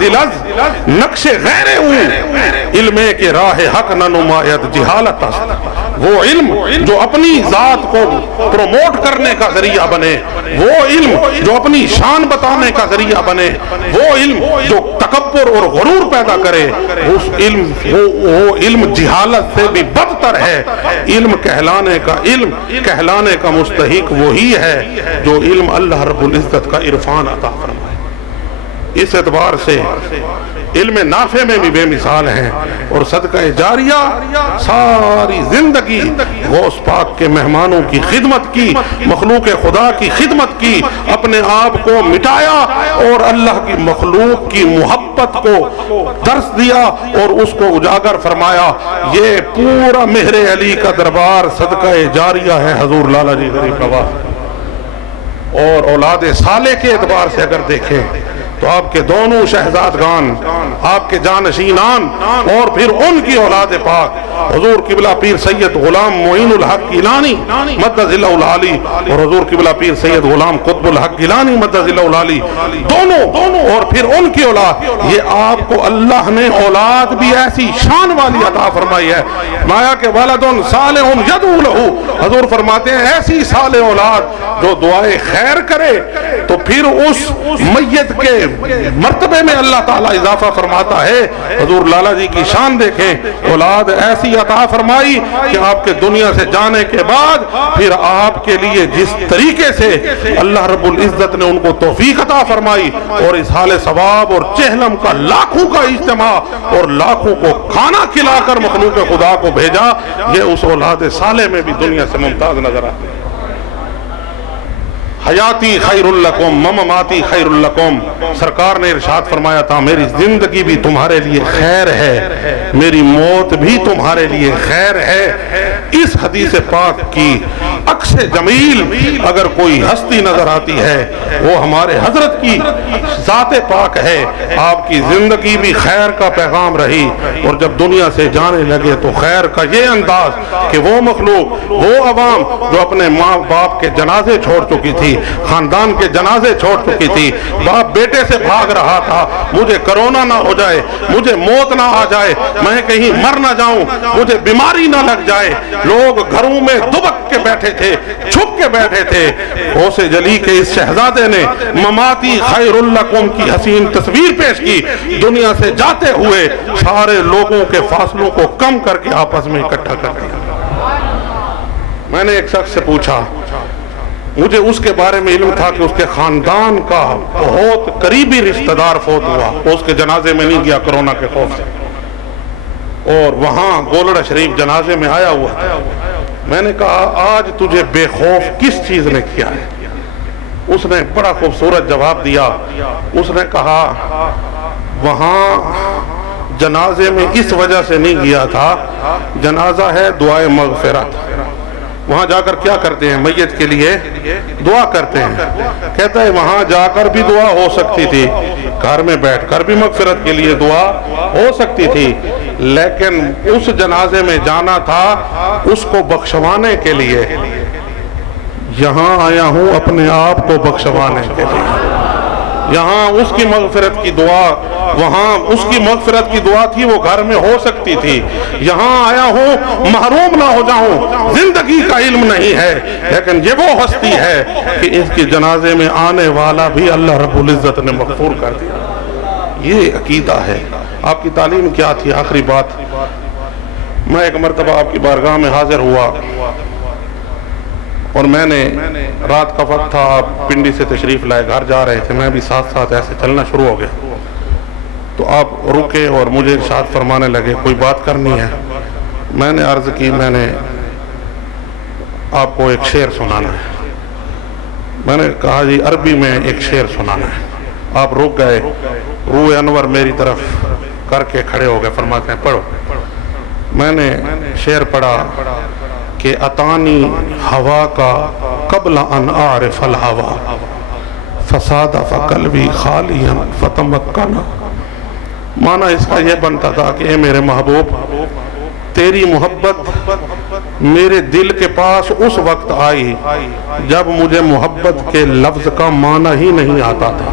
دلز نقش غیر ہوں علم کے راہ حق نہ نمایت جہالت است وہ علم جو اپنی ذات کو پروموٹ کرنے کا ذریعہ بنے وہ علم جو اپنی شان بتانے کا ذریعہ بنے وہ علم جو تکبر اور غرور پیدا کرے اس علم وہ علم جہالت سے بھی بدتر ہے علم کہلانے کا مستحق وہی ہے جو علم اللہ رب العزت کا عرفان عطا فرمائے اس اعتبار سے علم نافع میں بھی بے مثال ہیں اور صدقہ جاریہ ساری زندگی غوث پاک کے مہمانوں کی خدمت کی مخلوق خدا کی خدمت کی اپنے آپ کو مٹایا اور اللہ کی مخلوق کی محبت کو درس دیا اور اس کو اجاگر فرمایا یہ پورا مہر علی کا دربار صدقہ جاریہ ہے حضور لالا جی غریب نواز اور اولاد صالح کے اعتبار سے اگر دیکھیں تو آپ کے دونوں شہزادگان آپ کے جانشینان اور پھر ان کی اولاد پاک حضور قبلہ پیر سید غلام معین الحق گیلانی مدد اللہ العالی اور حضور قبلہ پیر سید غلام قطب الحق گیلانی مدد اللہ العالی دونوں اور پھر ان کی اولاد یہ آپ کو اللہ نے اولاد بھی ایسی شان والی عطا فرمائی ہے مایا کہ ولدن صالح یدعو لہ حضور فرماتے ہیں ایسی صالح اولاد جو دعائے خیر کرے تو پھر اس میت کے مرتبے میں اللہ تعالیٰ اضافہ فرماتا ہے حضور لالا جی کی شان دیکھیں اولاد ایسی عطا فرمائی کہ آپ کے دنیا سے جانے کے بعد پھر آپ کے لیے جس طریقے سے اللہ رب العزت نے ان کو توفیق عطا فرمائی اور اس حال ثواب اور چہلم کا لاکھوں کا اجتماع اور لاکھوں کو کھانا کھلا کر مخلوق خدا کو بھیجا یہ اس اولاد صالح میں بھی دنیا سے ممتاز نظر آتے ہیں حیاتی خیر لکم مماتی خیر لکم سرکار نے ارشاد فرمایا تھا میری زندگی بھی تمہارے لیے خیر ہے میری موت بھی تمہارے لیے خیر ہے اس حدیث پاک کی عکس جمیل اگر کوئی ہستی نظر آتی ہے وہ ہمارے حضرت کی ذات پاک ہے آپ کی زندگی بھی خیر کا پیغام رہی اور جب دنیا سے جانے لگے تو خیر کا یہ انداز کہ وہ مخلوق وہ عوام جو اپنے ماں باپ کے جنازے چھوڑ چکی تھی خاندان کے جنازے چھوڑ چکی تھی باپ بیٹے سے بھاگ رہا تھا مجھے کرونا نہ ہو جائے مجھے موت نہ آ جائے میں کہیں مر نہ جاؤں مجھے بیماری نہ لگ جائے لوگ گھروں میں دبک کے بیٹھے تھے چھپ کے بیٹھے تھے غوث جلی کے اس شہزادے نے مماتی خیر لکم کی حسین تصویر پیش کی دنیا سے جاتے ہوئے سارے لوگوں کے فاصلوں کو کم کر کے آپس میں اکٹھا کر دیا میں نے ایک شخص سے پوچھا مجھے اس کے بارے میں علم تھا کہ اس کے خاندان کا بہت قریبی رشتہ دار فوت ہوا اس کے جنازے میں نہیں گیا کرونا کے خوف سے اور وہاں گولڑا شریف جنازے میں آیا ہوا تھا میں نے کہا آج تجھے بے خوف کس چیز نے کیا ہے اس نے بڑا خوبصورت جواب دیا اس نے کہا وہاں جنازے میں اس وجہ سے نہیں گیا تھا جنازہ ہے دعائے مغفرت وہاں جا کر کیا کرتے ہیں میت کے لیے دعا کرتے ہیں کہتا ہے وہاں جا کر بھی دعا ہو سکتی تھی گھر میں بیٹھ کر بھی مغفرت کے لیے دعا ہو سکتی تھی لیکن اس جنازے میں جانا تھا اس کو بخشوانے کے لیے یہاں آیا ہوں اپنے آپ کو بخشوانے کے لیے یہاں اس کی مغفرت کی دعا وہاں اس کی مغفرت کی دعا تھی وہ گھر میں ہو سکتی تھی یہاں آیا ہوں محروم نہ ہو جاؤں زندگی کا علم نہیں ہے لیکن یہ وہ ہستی ہے کہ اس کی جنازے میں آنے والا بھی اللہ رب العزت نے مغفور کر دیا یہ عقیدہ ہے آپ کی تعلیم کیا تھی آخری بات میں ایک مرتبہ آپ کی بارگاہ میں حاضر ہوا اور میں نے رات کا وقت تھا آپ پنڈی سے تشریف لائے گھر جا رہے تھے میں بھی ساتھ ساتھ ایسے چلنا شروع ہو گیا تو آپ رکے اور مجھے ارشاد فرمانے لگے کوئی بات کرنی ہے میں نے عرض کی میں نے آپ کو ایک شعر سنانا ہے میں نے کہا جی عربی میں ایک شعر سنانا ہے آپ رک گئے روح انور میری طرف کر کے کھڑے ہو گئے فرماتے ہیں پڑھو میں نے شعر پڑھا کہ اتانی ہوا کا قبل ان اعرف الہوا فساد فقلبی خالیا فتمکنا معنی اس کا یہ بنتا تھا کہ اے میرے محبوب تیری محبت میرے دل کے پاس اس وقت آئی جب مجھے محبت کے لفظ کا معنی ہی نہیں آتا تھا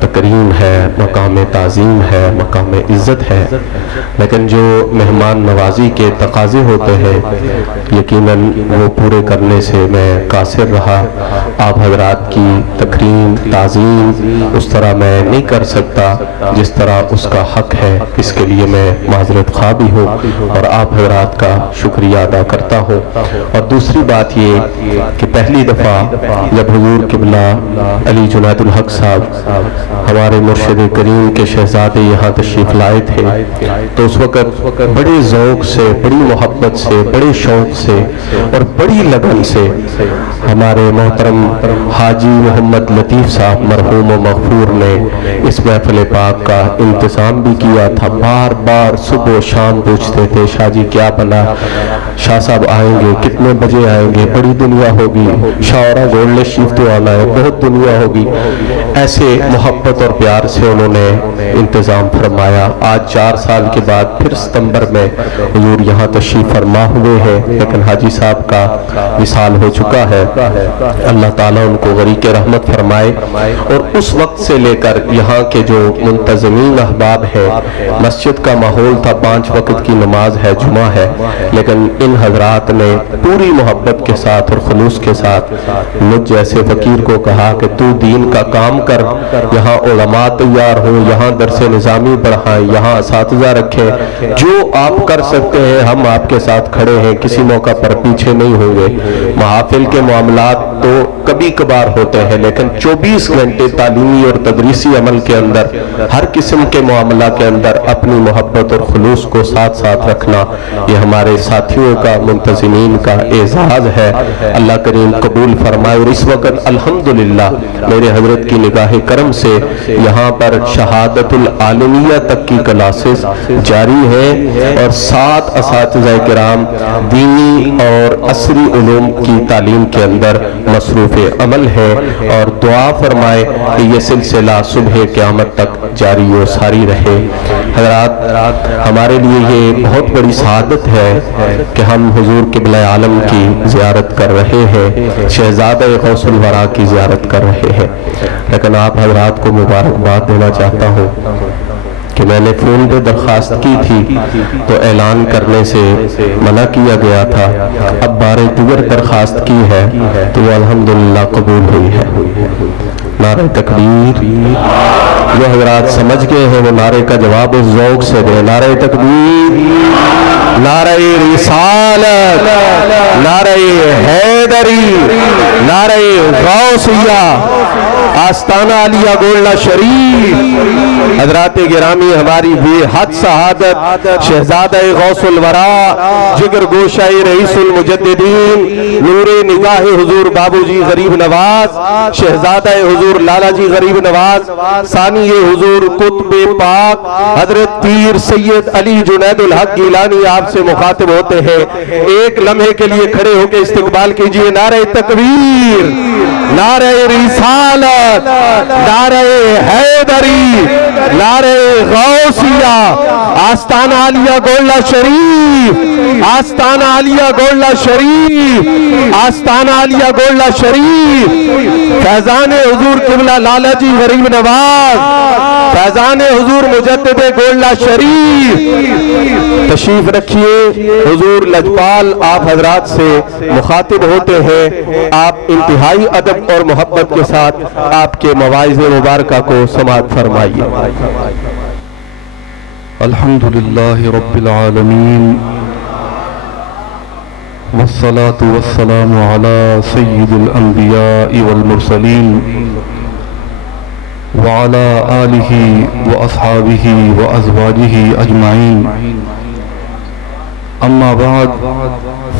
تکریم ہے، مقام تعظیم ہے، مقام عزت ہے، لیکن جو مہمان نوازی کے تقاضے ہوتے ہیں یقیناً وہ پورے کرنے سے میں قاصر رہا۔ آپ حضرات کی تکریم تعظیم اس طرح میں نہیں کر سکتا جس طرح اس کا حق ہے، اس کے لیے میں معذرت خواہ بھی ہوں اور آپ حضرات کا شکریہ ادا کرتا ہوں۔ اور دوسری بات یہ کہ پہلی دفعہ جب حضور قبلہ علی جنید الحق صاحب ہمارے مرشد کریم کے شہزادے یہاں تشریف لائے تھے تو اس وقت بڑے ذوق سے، بڑی محبت سے، بڑے شوق سے اور بڑی لگن سے ہمارے محترم حاجی محمد لطیف صاحب مرحوم و مغفور نے اس محفل پاک کا انتظام بھی کیا تھا۔ بار بار صبح و شام پوچھتے تھے شاہ جی کیا بنا، شاہ صاحب آئیں گے، کتنے بجے آئیں گے، بڑی دنیا ہوگی، شاعرہ گولڈ شریف تو آنا ہے، بہت دنیا ہوگی۔ ایسے محبت اور پیار سے انہوں نے انتظام فرمایا۔ آج 4 سال کے بعد پھر ستمبر میں حضور یہاں تشریف فرما ہوئے ہیں، لیکن حاجی صاحب کا وصال ہو چکا ہے۔ اللہ تعالیٰ ان کو غریق رحمت فرمائے۔ اور اس وقت سے لے کر یہاں کے جو منتظمین احباب ہیں، مسجد کا ماحول تھا، 5 وقت کی نماز ہے، جمعہ ہے، لیکن ان حضرات نے پوری محبت کے ساتھ اور خلوص کے ساتھ مجھ جیسے فقیر کو کہا کہ تو دین کا کام کر، یہاں علماء تیار ہوں، یہاں درس نظامی بڑھائیں، یہاں اساتذہ رکھیں، جو آپ کر سکتے ہیں ہم آپ کے ساتھ کھڑے ہیں، کسی موقع پر پیچھے نہیں ہوں گے۔ محافل کے معاملات تو کبھی کبھار ہوتے ہیں، لیکن 24 گھنٹے تعلیمی اور تدریسی عمل کے اندر ہر قسم کے معاملہ کے اندر اپنی محبت اور خلوص کو ساتھ ساتھ رکھنا یہ ہمارے ساتھیوں کا، منتظمین کا اعزاز ہے۔ اللہ کریم قبول فرمائے۔ اور اس وقت الحمدللہ میرے حضرت کی نگاہ کرم سے یہاں پر شہادت العالمیہ تک کی کلاسز جاری ہیں اور 7 اساتذہ کرام دینی اور عصری علوم کی تعلیم کے اندر مصروف عمل ہے، اور دعا فرمائے کہ یہ سلسلہ صبح قیامت تک جاری و ساری رہے۔ حضرات ہمارے لیے یہ بہت بڑی سعادت ہے کہ ہم حضور قبلہ عالم کی زیارت کر رہے ہیں، شہزادہ غوث الورا کی زیارت کر رہے ہیں، لیکن آپ حضرات کو مبارکباد دینا چاہتا ہوں کہ میں نے فون پہ درخواست کی تھی تو اعلان کرنے سے منع کیا گیا تھا، اب بار دیگر درخواست کی ہے تو وہ الحمدللہ قبول ہوئی ہے۔ نعرہ تکبیر، جو حضرات سمجھ گئے ہیں وہ نعرے کا جواب اس ذوق سے دیں۔ نعرہ تکبیر، نعرہ رسالت، نعرہ حیدری، نعرہ غوثیہ، آستانہ علیہ گولڈہ شریف۔ حضرات گرامی، ہماری بے حد سعادت شہزادہ غوث الورا، جگر گوشہ رئیس المجددین، نور نگاہ حضور بابو جی غریب نواز، شہزادہ حضور لالا جی غریب نواز، ثانی حضور قطب پاک حضرت پیر سید علی جنید الحق گیلانی آپ سے مخاطب ہوتے ہیں۔ ایک لمحے کے لیے کھڑے ہو کے استقبال کیجئے۔ نعرہ تکبیر، نعرہ رسالت، نعرہ حیدری، نعرہ غوثیہ، آستانہ علیہ گولڈہ شریف، آستانہ علیہ گولڈہ شریف، آستانہ علیہ گولڈہ شریف، فیضان حضور قبلہ لالا جی غریب نواز، فیضان حضور مجدد گولڈہ شریف۔ تشریف رکھیے، حضور لجپال آپ حضرات سے مخاطب ہوتے ہیں، آپ انتہائی ادب اور محبت کے ساتھ آپ کے مواعظ مبارکہ کو سماعت فرمائیے۔ الحمدللہ رب العالمین، والصلاة والسلام على سید الانبیاء والمرسلین وعلى آلہ واصحابہ وازواجہ اجمعین، اما بعد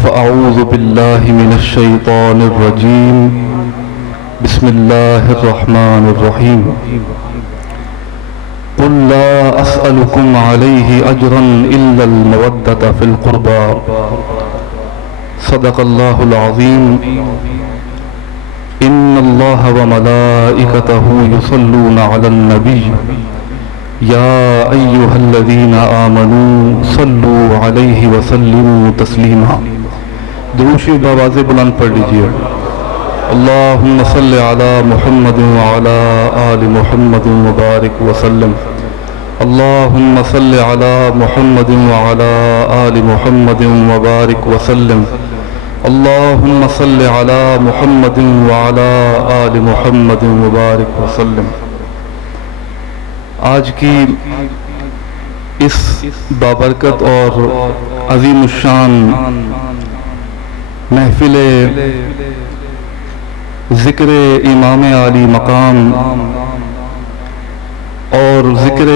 فاعوذ باللہ من الشیطان الرجیم، بسم اللہ الرحمن الرحیم۔ قل لا أسألكم عليه أجرا إلا المودة في القربى، صدق الله العظيم۔ إن الله وملائكته يصلون على النبي يا أيها الذين آمنوا صلوا عليه وسلموا تسليما۔ دروشی بآواز بلند پڑھ لیجئے۔ اللهم صل على محمد وعلى آل محمد وبارك وسلم اللهم صل على محمد وعلى آل محمد وبارك وسلم اللهم صل على محمد وعلى آل محمد وبارك وسلم۔ آج کی اس بابرکت اور عظیم الشان محفل ذکر امام عالی مقام اور ذکر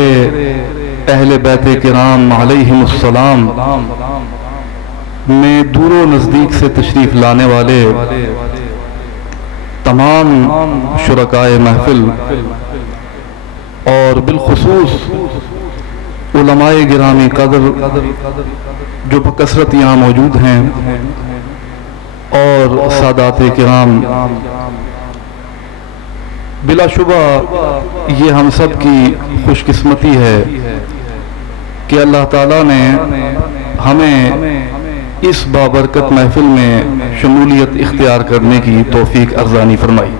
اہل بیت کرام علیہم السلام میں دور و نزدیک سے تشریف لانے والے تمام شرکائے محفل اور بالخصوص علماء گرامی قدر جو بکثرت یہاں موجود ہیں اور سادات کرام، بلا شبہ یہ ہم سب کی خوش قسمتی ہے کہ اللہ تعالیٰ نے ہمیں اس بابرکت محفل میں شمولیت اختیار کرنے کی توفیق ارزانی فرمائی،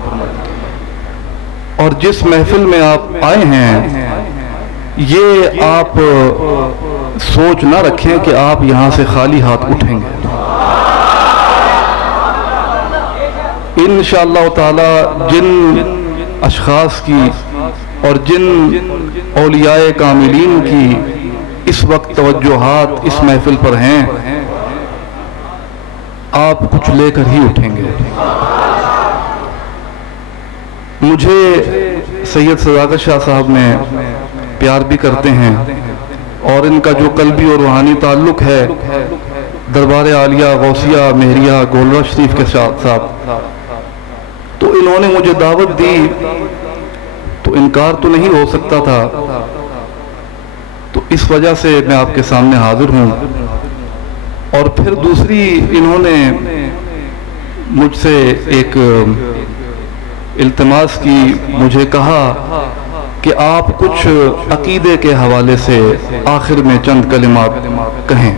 اور جس محفل میں آپ آئے ہیں یہ آپ سوچ نہ رکھیں کہ آپ یہاں سے خالی ہاتھ اٹھیں گے۔ انشاءاللہ تعالی جن اشخاص کی اور جن اولیاء کاملین کی اس وقت توجہات اس محفل پر ہیں، آپ کچھ لے کر ہی اٹھیں گے۔ مجھے سید صداقت شاہ صاحب میں پیار بھی کرتے ہیں، اور ان کا جو قلبی اور روحانی تعلق ہے دربار عالیہ غوثیہ مہریہ گولڑا شریف کے ساتھ، تو انہوں نے مجھے دعوت دی تو انکار تو نہیں ہو سکتا تھا، تو اس وجہ سے میں آپ کے سامنے حاضر ہوں۔ اور پھر دوسری انہوں نے مجھ سے ایک التماس کی، مجھے کہا کہ آپ کچھ عقیدے کے حوالے سے آخر میں چند کلمات کہیں۔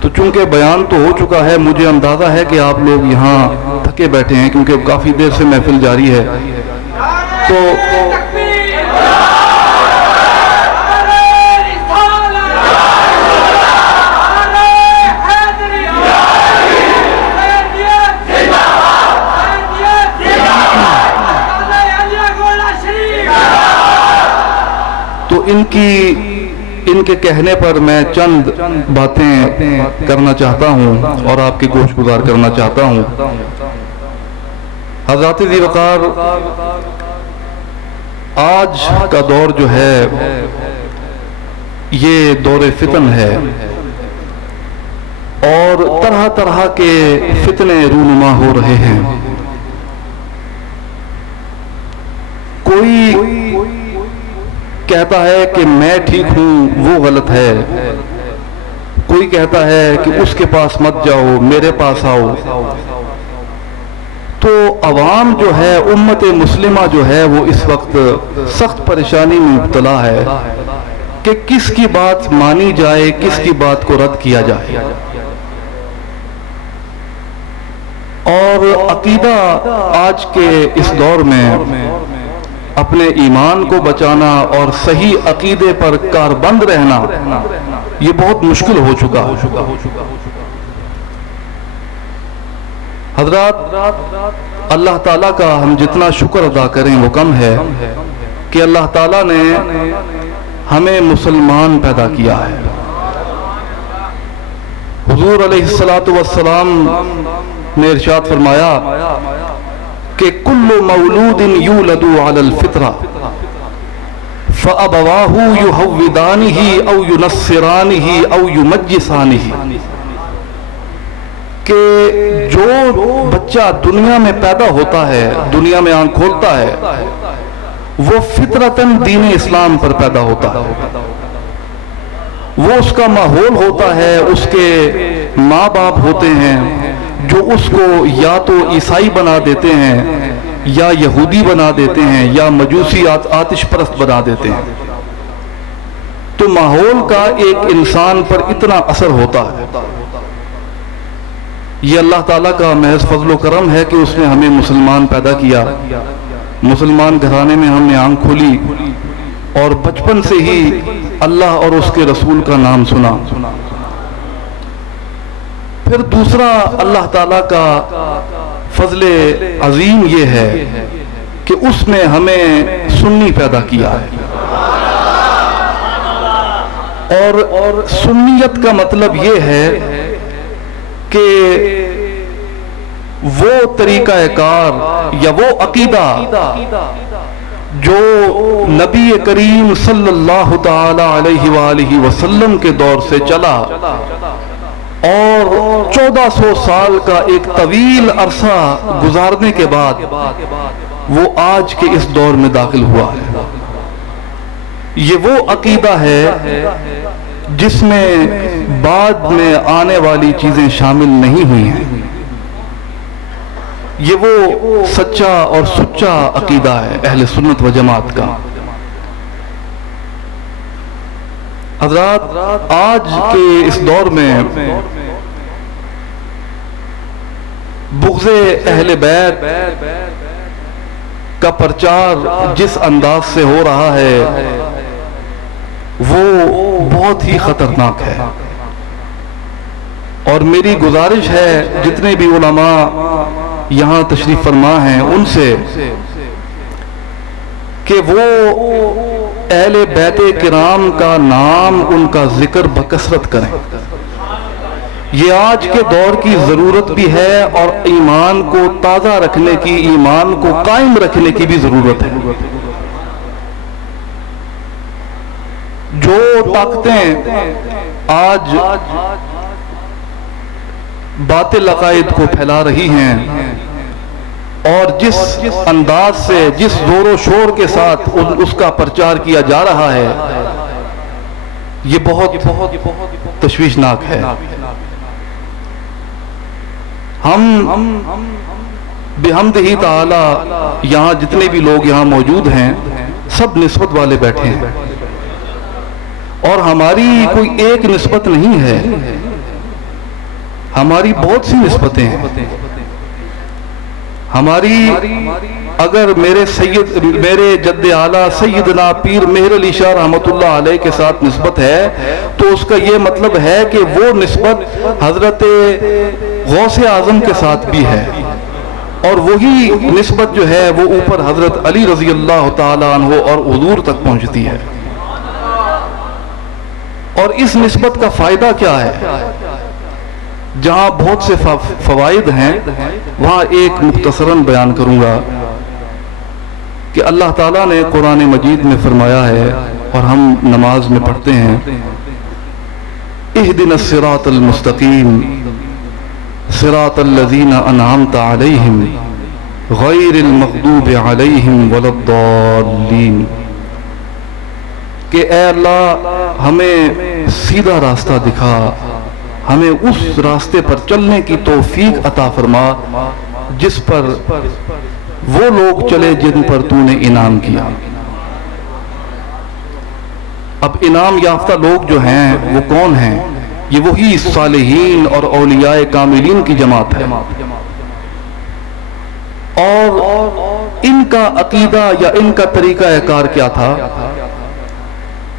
تو چونکہ بیان تو ہو چکا ہے، مجھے اندازہ ہے کہ آپ لوگ یہاں تھکے بیٹھے ہیں کیونکہ کافی دیر سے محفل جاری ہے، تو ان کے کہنے پر میں چند باتیں کرنا چاہتا ہوں اور آپ کی گوش گزار کرنا چاہتا ہوں۔ حضرات ذی وقار، آج کا دور جو ہے یہ دور فتن ہے، اور طرح طرح کے فتنے رونما ہو رہے ہیں۔ کوئی کہتا ہے کہ میں ٹھیک ہوں وہ غلط ہے، کوئی کہتا ہے کہ اس کے پاس مت جاؤ میرے پاس آؤ۔ تو عوام جو ہے، امت مسلمہ جو ہے، وہ اس وقت سخت پریشانی میں مبتلا ہے کہ کس کی بات مانی جائے، کس کی بات کو رد کیا جائے۔ اور عقیدہ آج کے اس دور میں اپنے ایمان کو بچانا اور صحیح عقیدے پر کاربند رہنا یہ بہت مشکل ہو چکا۔ حضرات، اللہ تعالیٰ کا ہم جتنا شکر ادا کریں وہ کم ہے کہ اللہ تعالیٰ نے ہمیں مسلمان پیدا کیا ہے۔ حضور علیہ السلام نے ارشاد فرمایا کہ کل مولود یولد علی الفطرہ فابواہ یہودانہ او ینصرانہ او یمجسانہ، کہ جو بچہ دنیا میں پیدا ہوتا ہے، دنیا میں آنکھ کھولتا ہے، وہ فطرتاً دین اسلام پر پیدا ہوتا ہے۔ وہ اس کا ماحول ہوتا ہے، اس کے ماں باپ ہوتے ہیں جو اس کو یا تو عیسائی بنا دیتے ہیں، یا یہودی بنا دیتے ہیں، یا مجوسی آتش پرست بنا دیتے ہیں۔ تو ماحول کا ایک انسان پر اتنا اثر ہوتا ہے۔ یہ اللہ تعالیٰ کا محض فضل و کرم ہے کہ اس نے ہمیں مسلمان پیدا کیا، مسلمان گھرانے میں ہم نے آنکھ کھولی اور بچپن سے ہی اللہ اور اس کے رسول کا نام سنا۔ پھر دوسرا اللہ تعالیٰ کا فضل عظیم یہ ہے کہ اس نے ہمیں سنی پیدا کیا ہے، اور سنیت کا مطلب یہ ہے کہ وہ طریقہ کار یا وہ عقیدہ جو نبی کریم صلی اللہ تعالی علیہ وآلہ وسلم کے دور سے چلا اور 1400 سال کا ایک طویل عرصہ گزارنے کے بعد وہ آج کے اس دور میں داخل ہوا ہے۔ یہ وہ عقیدہ ہے جس میں بعد میں آنے والی چیزیں شامل نہیں ہوئی ہیں۔ یہ وہ سچا اور سچا عقیدہ ہے اہل سنت و جماعت کا۔ حضرات، آج کے اس دور میں بغض اہل بیت کا پرچار جس انداز سے ہو رہا ہے وہ بہت ہی خطرناک ہے، اور میری گزارش ہے جتنے بھی علماء یہاں تشریف فرما ہیں ان سے کہ وہ اہل بیت کرام کا نام، ان کا ذکر بکثرت کریں۔ یہ آج کے دور کی ضرورت بھی ہے اور ایمان کو تازہ رکھنے کی، ایمان کو قائم رکھنے کی بھی ضرورت ہے۔ جو طاقتیں آج باطل عقائد کو پھیلا رہی ہیں اور جس انداز سے، جس زور و شور کے ساتھ اس کا پرچار کیا جا رہا ہے، یہ بہت تشویشناک ہے۔ ہم بحمدہ تعالی یہاں جتنے بھی لوگ یہاں موجود ہیں سب نسبت والے بیٹھے ہیں، اور ہماری کوئی ایک نسبت نہیں ہے، ہماری بہت سی نسبتیں ہیں۔ ہماری اگر میرے جد اعلیٰ سیدنا پیر مہر علی شاہ رحمۃ اللہ علیہ کے ساتھ نسبت ہے تو اس کا یہ مطلب ہے کہ وہ نسبت حضرت غوث اعظم کے ساتھ بھی ہے، اور وہی نسبت جو ہے وہ اوپر حضرت علی رضی اللہ تعالیٰ عنہ اور حضور تک پہنچتی ہے۔ اور اس نسبت کا فائدہ کیا ہے؟ جہاں بہت سے فوائد ہیں وہاں ایک مختصراً بیان کروں گا کہ اللہ تعالیٰ نے قرآن مجید میں فرمایا ہے اور ہم نماز میں پڑھتے ہیں، اہدنا الصراط المستقیم صراط الذین انعمت علیہم غیر المغضوب علیہم ولا الضالین، کہ اے اللہ ہمیں سیدھا راستہ دکھا، ہمیں اس راستے پر چلنے کی توفیق عطا فرما جس پر وہ لوگ چلے جن پر تو نے انعام کیا۔ اب انعام یافتہ لوگ جو ہیں وہ کون ہیں؟ یہ وہی صالحین اور اولیاء کاملین کی جماعت ہے، اور ان کا عقیدہ یا ان کا طریقہ کار کیا تھا؟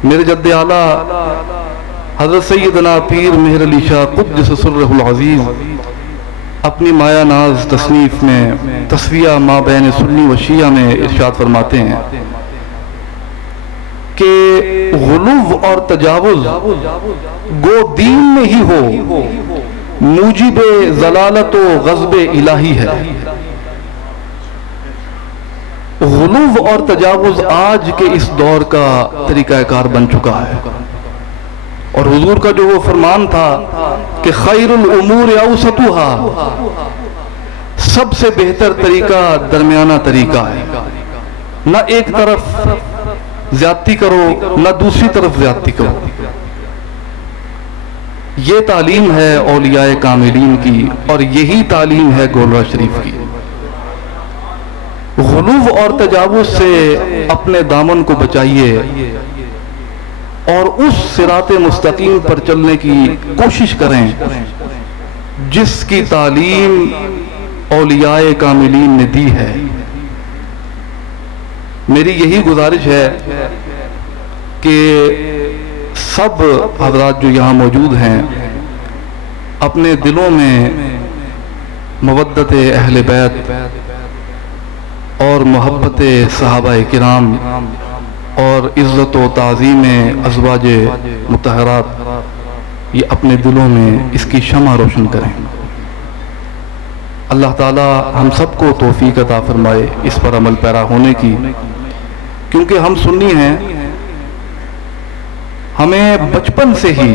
میرے جد اعلیٰ حضرت سیدنا پیر مہر علی شاہ قدس سرہ العزیز اپنی مایہ ناز تصنیف میں تسویہ ما بین سنی و شیعہ میں ارشاد فرماتے ہیں کہ غلو اور تجاوز گو دین میں ہی ہو موجب ضلالت و غضب الہی ہے۔ غلو اور تجاوز آج کے اس دور کا طریقہ کار بن چکا ہے، اور حضور کا جو وہ فرمان تھا کہ خیر الامور اوسطها، سب سے بہتر طریقہ درمیانہ طریقہ ہے، نہ ایک طرف زیادتی کرو نہ دوسری طرف زیادتی کرو۔ یہ تعلیم ہے اولیاء کاملین کی، اور یہی تعلیم ہے گولڑا شریف کی۔ غلو اور تجاوز سے اپنے دامن کو بچائیے اور اس صراط مستقیم پر چلنے کی کوشش کریں جس کی تعلیم اولیاء کاملین نے دی ہے. میری یہی گزارش ہے کہ سب حضرات جو یہاں موجود ہیں اپنے دلوں میں مودت اہل بیت اور محبت صحابہ کرام اور عزت و تعظیم ازواج مطہرات یہ اپنے دلوں میں اس کی شمع روشن کریں. اللہ تعالی ہم سب کو توفیق عطا فرمائے اس پر عمل پیرا ہونے کی، کیونکہ ہم سنی ہیں. ہمیں بچپن سے ہی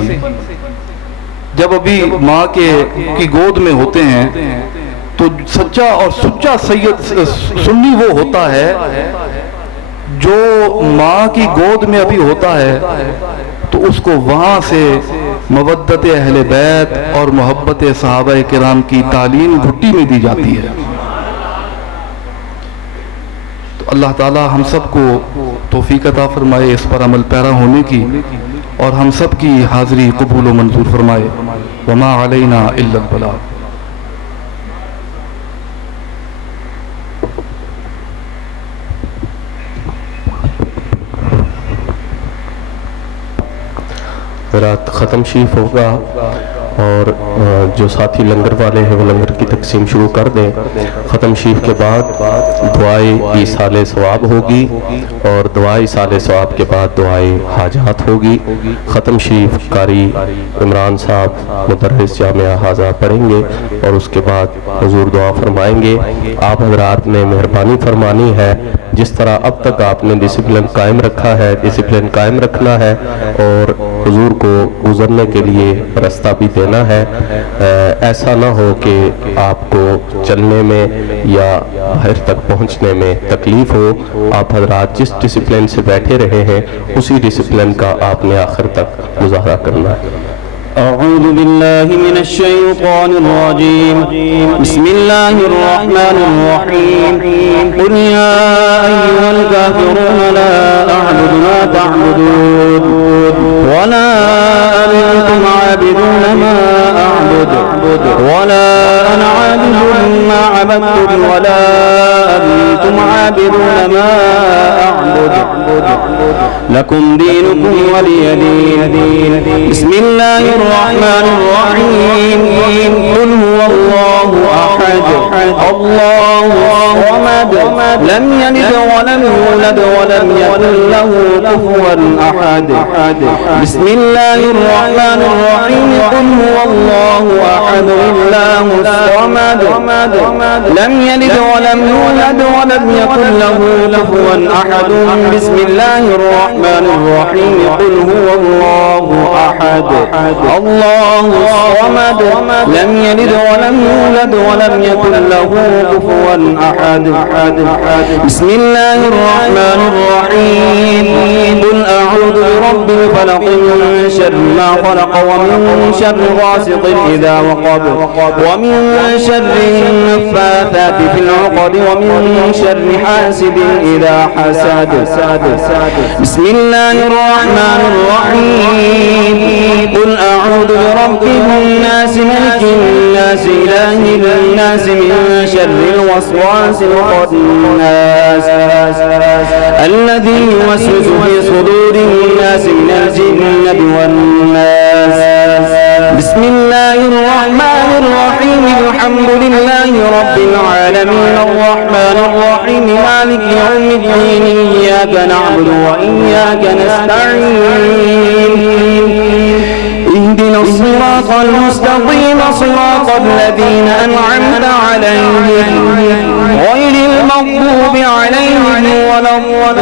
جب ابھی ماں کی گود میں ہوتے ہیں تو سچا اور سچا سنی وہ ہوتا ہے جو ماں کی گود میں ابھی ہوتا ہے تو اس کو وہاں سے مودت اہل بیت اور محبت صحابہ کرام کی تعلیم گھٹی میں دی جاتی ہے. تو اللہ تعالی ہم سب کو توفیق عطا فرمائے اس پر عمل پیرا ہونے کی، اور ہم سب کی حاضری قبول و منظور فرمائے. وما علینا الا البلاغ. رات ختم شریف ہوگا اور جو ساتھی لنگر والے ہیں وہ لنگر کی تقسیم شروع کر دیں. ختم شریف کے بعد دعائے ایصال ثواب ہوگی اور دعائے ایصال ثواب کے بعد دعائے حاجات ہوگی. ختم شریف قاری عمران صاحب مدرس جامعہ حاضرہ پڑھیں گے اور اس کے بعد حضور دعا فرمائیں گے. آپ حضرات نے مہربانی فرمانی ہے، جس طرح اب تک آپ نے ڈسپلن قائم رکھا ہے ڈسپلن قائم رکھنا ہے اور حضور کو گزرنے کے لیے راستہ بھی دینا ہے. ایسا نہ ہو کہ آپ کو چلنے میں یا باہر تک پہنچنے میں تکلیف ہو. آپ حضرات جس ڈسپلن سے بیٹھے رہے ہیں اسی ڈسپلن کا آپ نے آخر تک مظاہرہ کرنا ہے. أعوذ بالله من الشيطان الرجيم. بسم الله الرحمن الرحيم. قل يا أيها الكافرون لا أعبد ما تعبدون ولا أنتم عابدون ما أعبد ولا أنا عابد ما عبدتم ولا أنتم عابدون ما أعبد لكم دينكم ولي دين. بسم الله الرحمن الرحيم. قل هو الله أحد الله الصمد لم يلد ولم يولد ولم يكن له كفوا أحد. بسم الله الرحمن الرحيم. قل هو الله أحد الله الصمد لم يلد ولم يولد ولم يكن له كفوا أحد. بسم الله الرحمن الرحيم. قل هو الله أحد الله الصمد لم يلد ولم يولد ولم يكن له كفوا أحد. بسم الله الرحمن الرحيم. قل أعوذ برب الفلق من شر ما خلق ومن شر غاسق إذا وقب ومن شر النفاثات في العقد ومن شر حاسد إذا حسد. بسم الله الرحمن الرحيم. قل أعوذ برب الناس ملك الناس إله الناس من شر الوسواس الخناس الذي يوسوس في صدور الناس من الجنة والناس. بسم الله الرحمن الرحيم. الحمد لله رب العالمين الرحمن الرحيم مالك يوم الدين. إياك نعبد وإياك نستعين. اهدنا الصراط المستقيم صراط الذين أنعمت عليهم غير المغضوب عليهم ولا الضالين.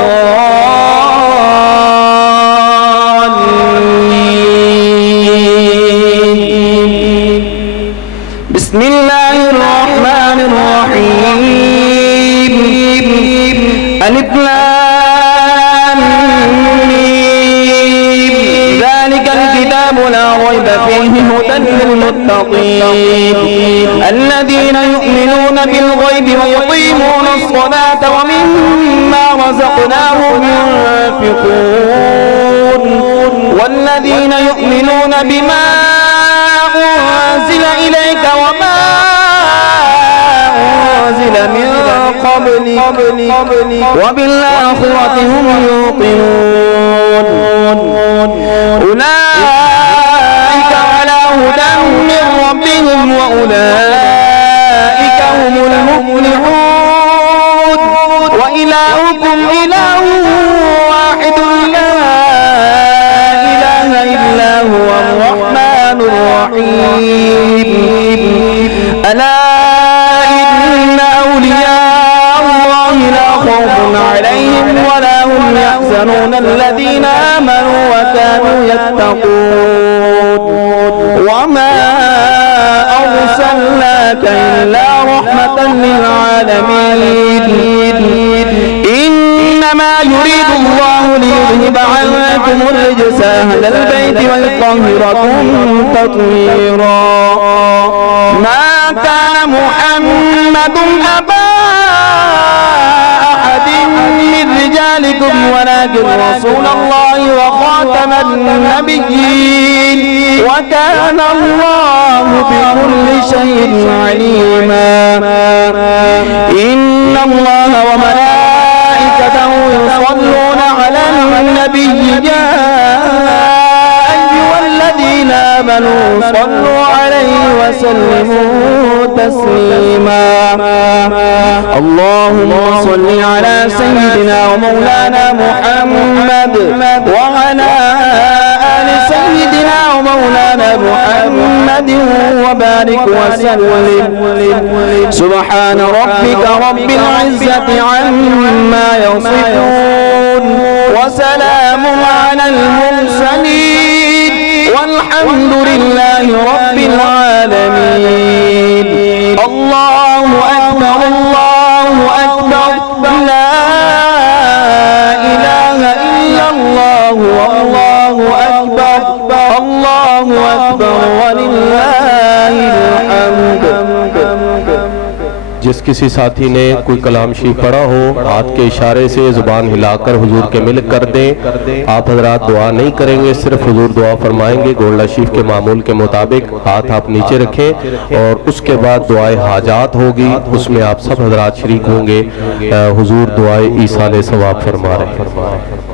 بسم الله الرحمن الرحيم. ألف لام ميم. ذلك الكتاب لا ريب فيه هدى للمتقين الذين يؤمنون بالغيب ويقيمون الصلاة ومما رزقناهم ينفقون والذين يؤمنون بما أنزل إليك وبالآخرة هم يوقنون أولئك على هدى من ربهم وأولئك هم المفلحون وإلهكم إله واحد لا إله إلا هو الرحمن الرحيم ألا إن أولياء الله لا خوف عليهم ولا هم يحزنون الذين آمنوا وكانوا يتقون وما أرسلناك إلا رحمة للعالمين إنما يريد الله ليذهب عنكم الرجس أهل البيت ويطهركم تطهيرا ما كان محمد أبا أحد من رجالكم ولكن رسول الله وخاتم النبيين وكان الله بكل شيء عليما إن الله وملائكته يصلون على النبي يا أيها الذين آمنوا صلوا عليه وسلموا تسليما اللهم صل على سيدنا ومولانا محمد وعلى آل سيدنا ومولانا محمد وبارك وسلم سبحان ربك رب العزة عما يصفون وسلام على المرسلين والحمد لله رب العالمين الله أكبر الله أكبر لا إله إلا الله والله أكبر الله أكبر ولله الحمد جس کسی ساتھی نے کوئی کلام شریف پڑھا ہو ہاتھ کے اشارے سے زبان ہلا کر حضور کے ملک کر دیں آپ حضرات دعا نہیں کریں گے صرف حضور دعا فرمائیں گے گولڈا شریف کے معمول کے مطابق ہاتھ آپ نیچے رکھیں اور اس کے بعد دعائے حاجات ہوگی اس میں آپ سب حضرات شریک ہوں گے حضور دعائے ایصال ثواب فرما رہے ہیں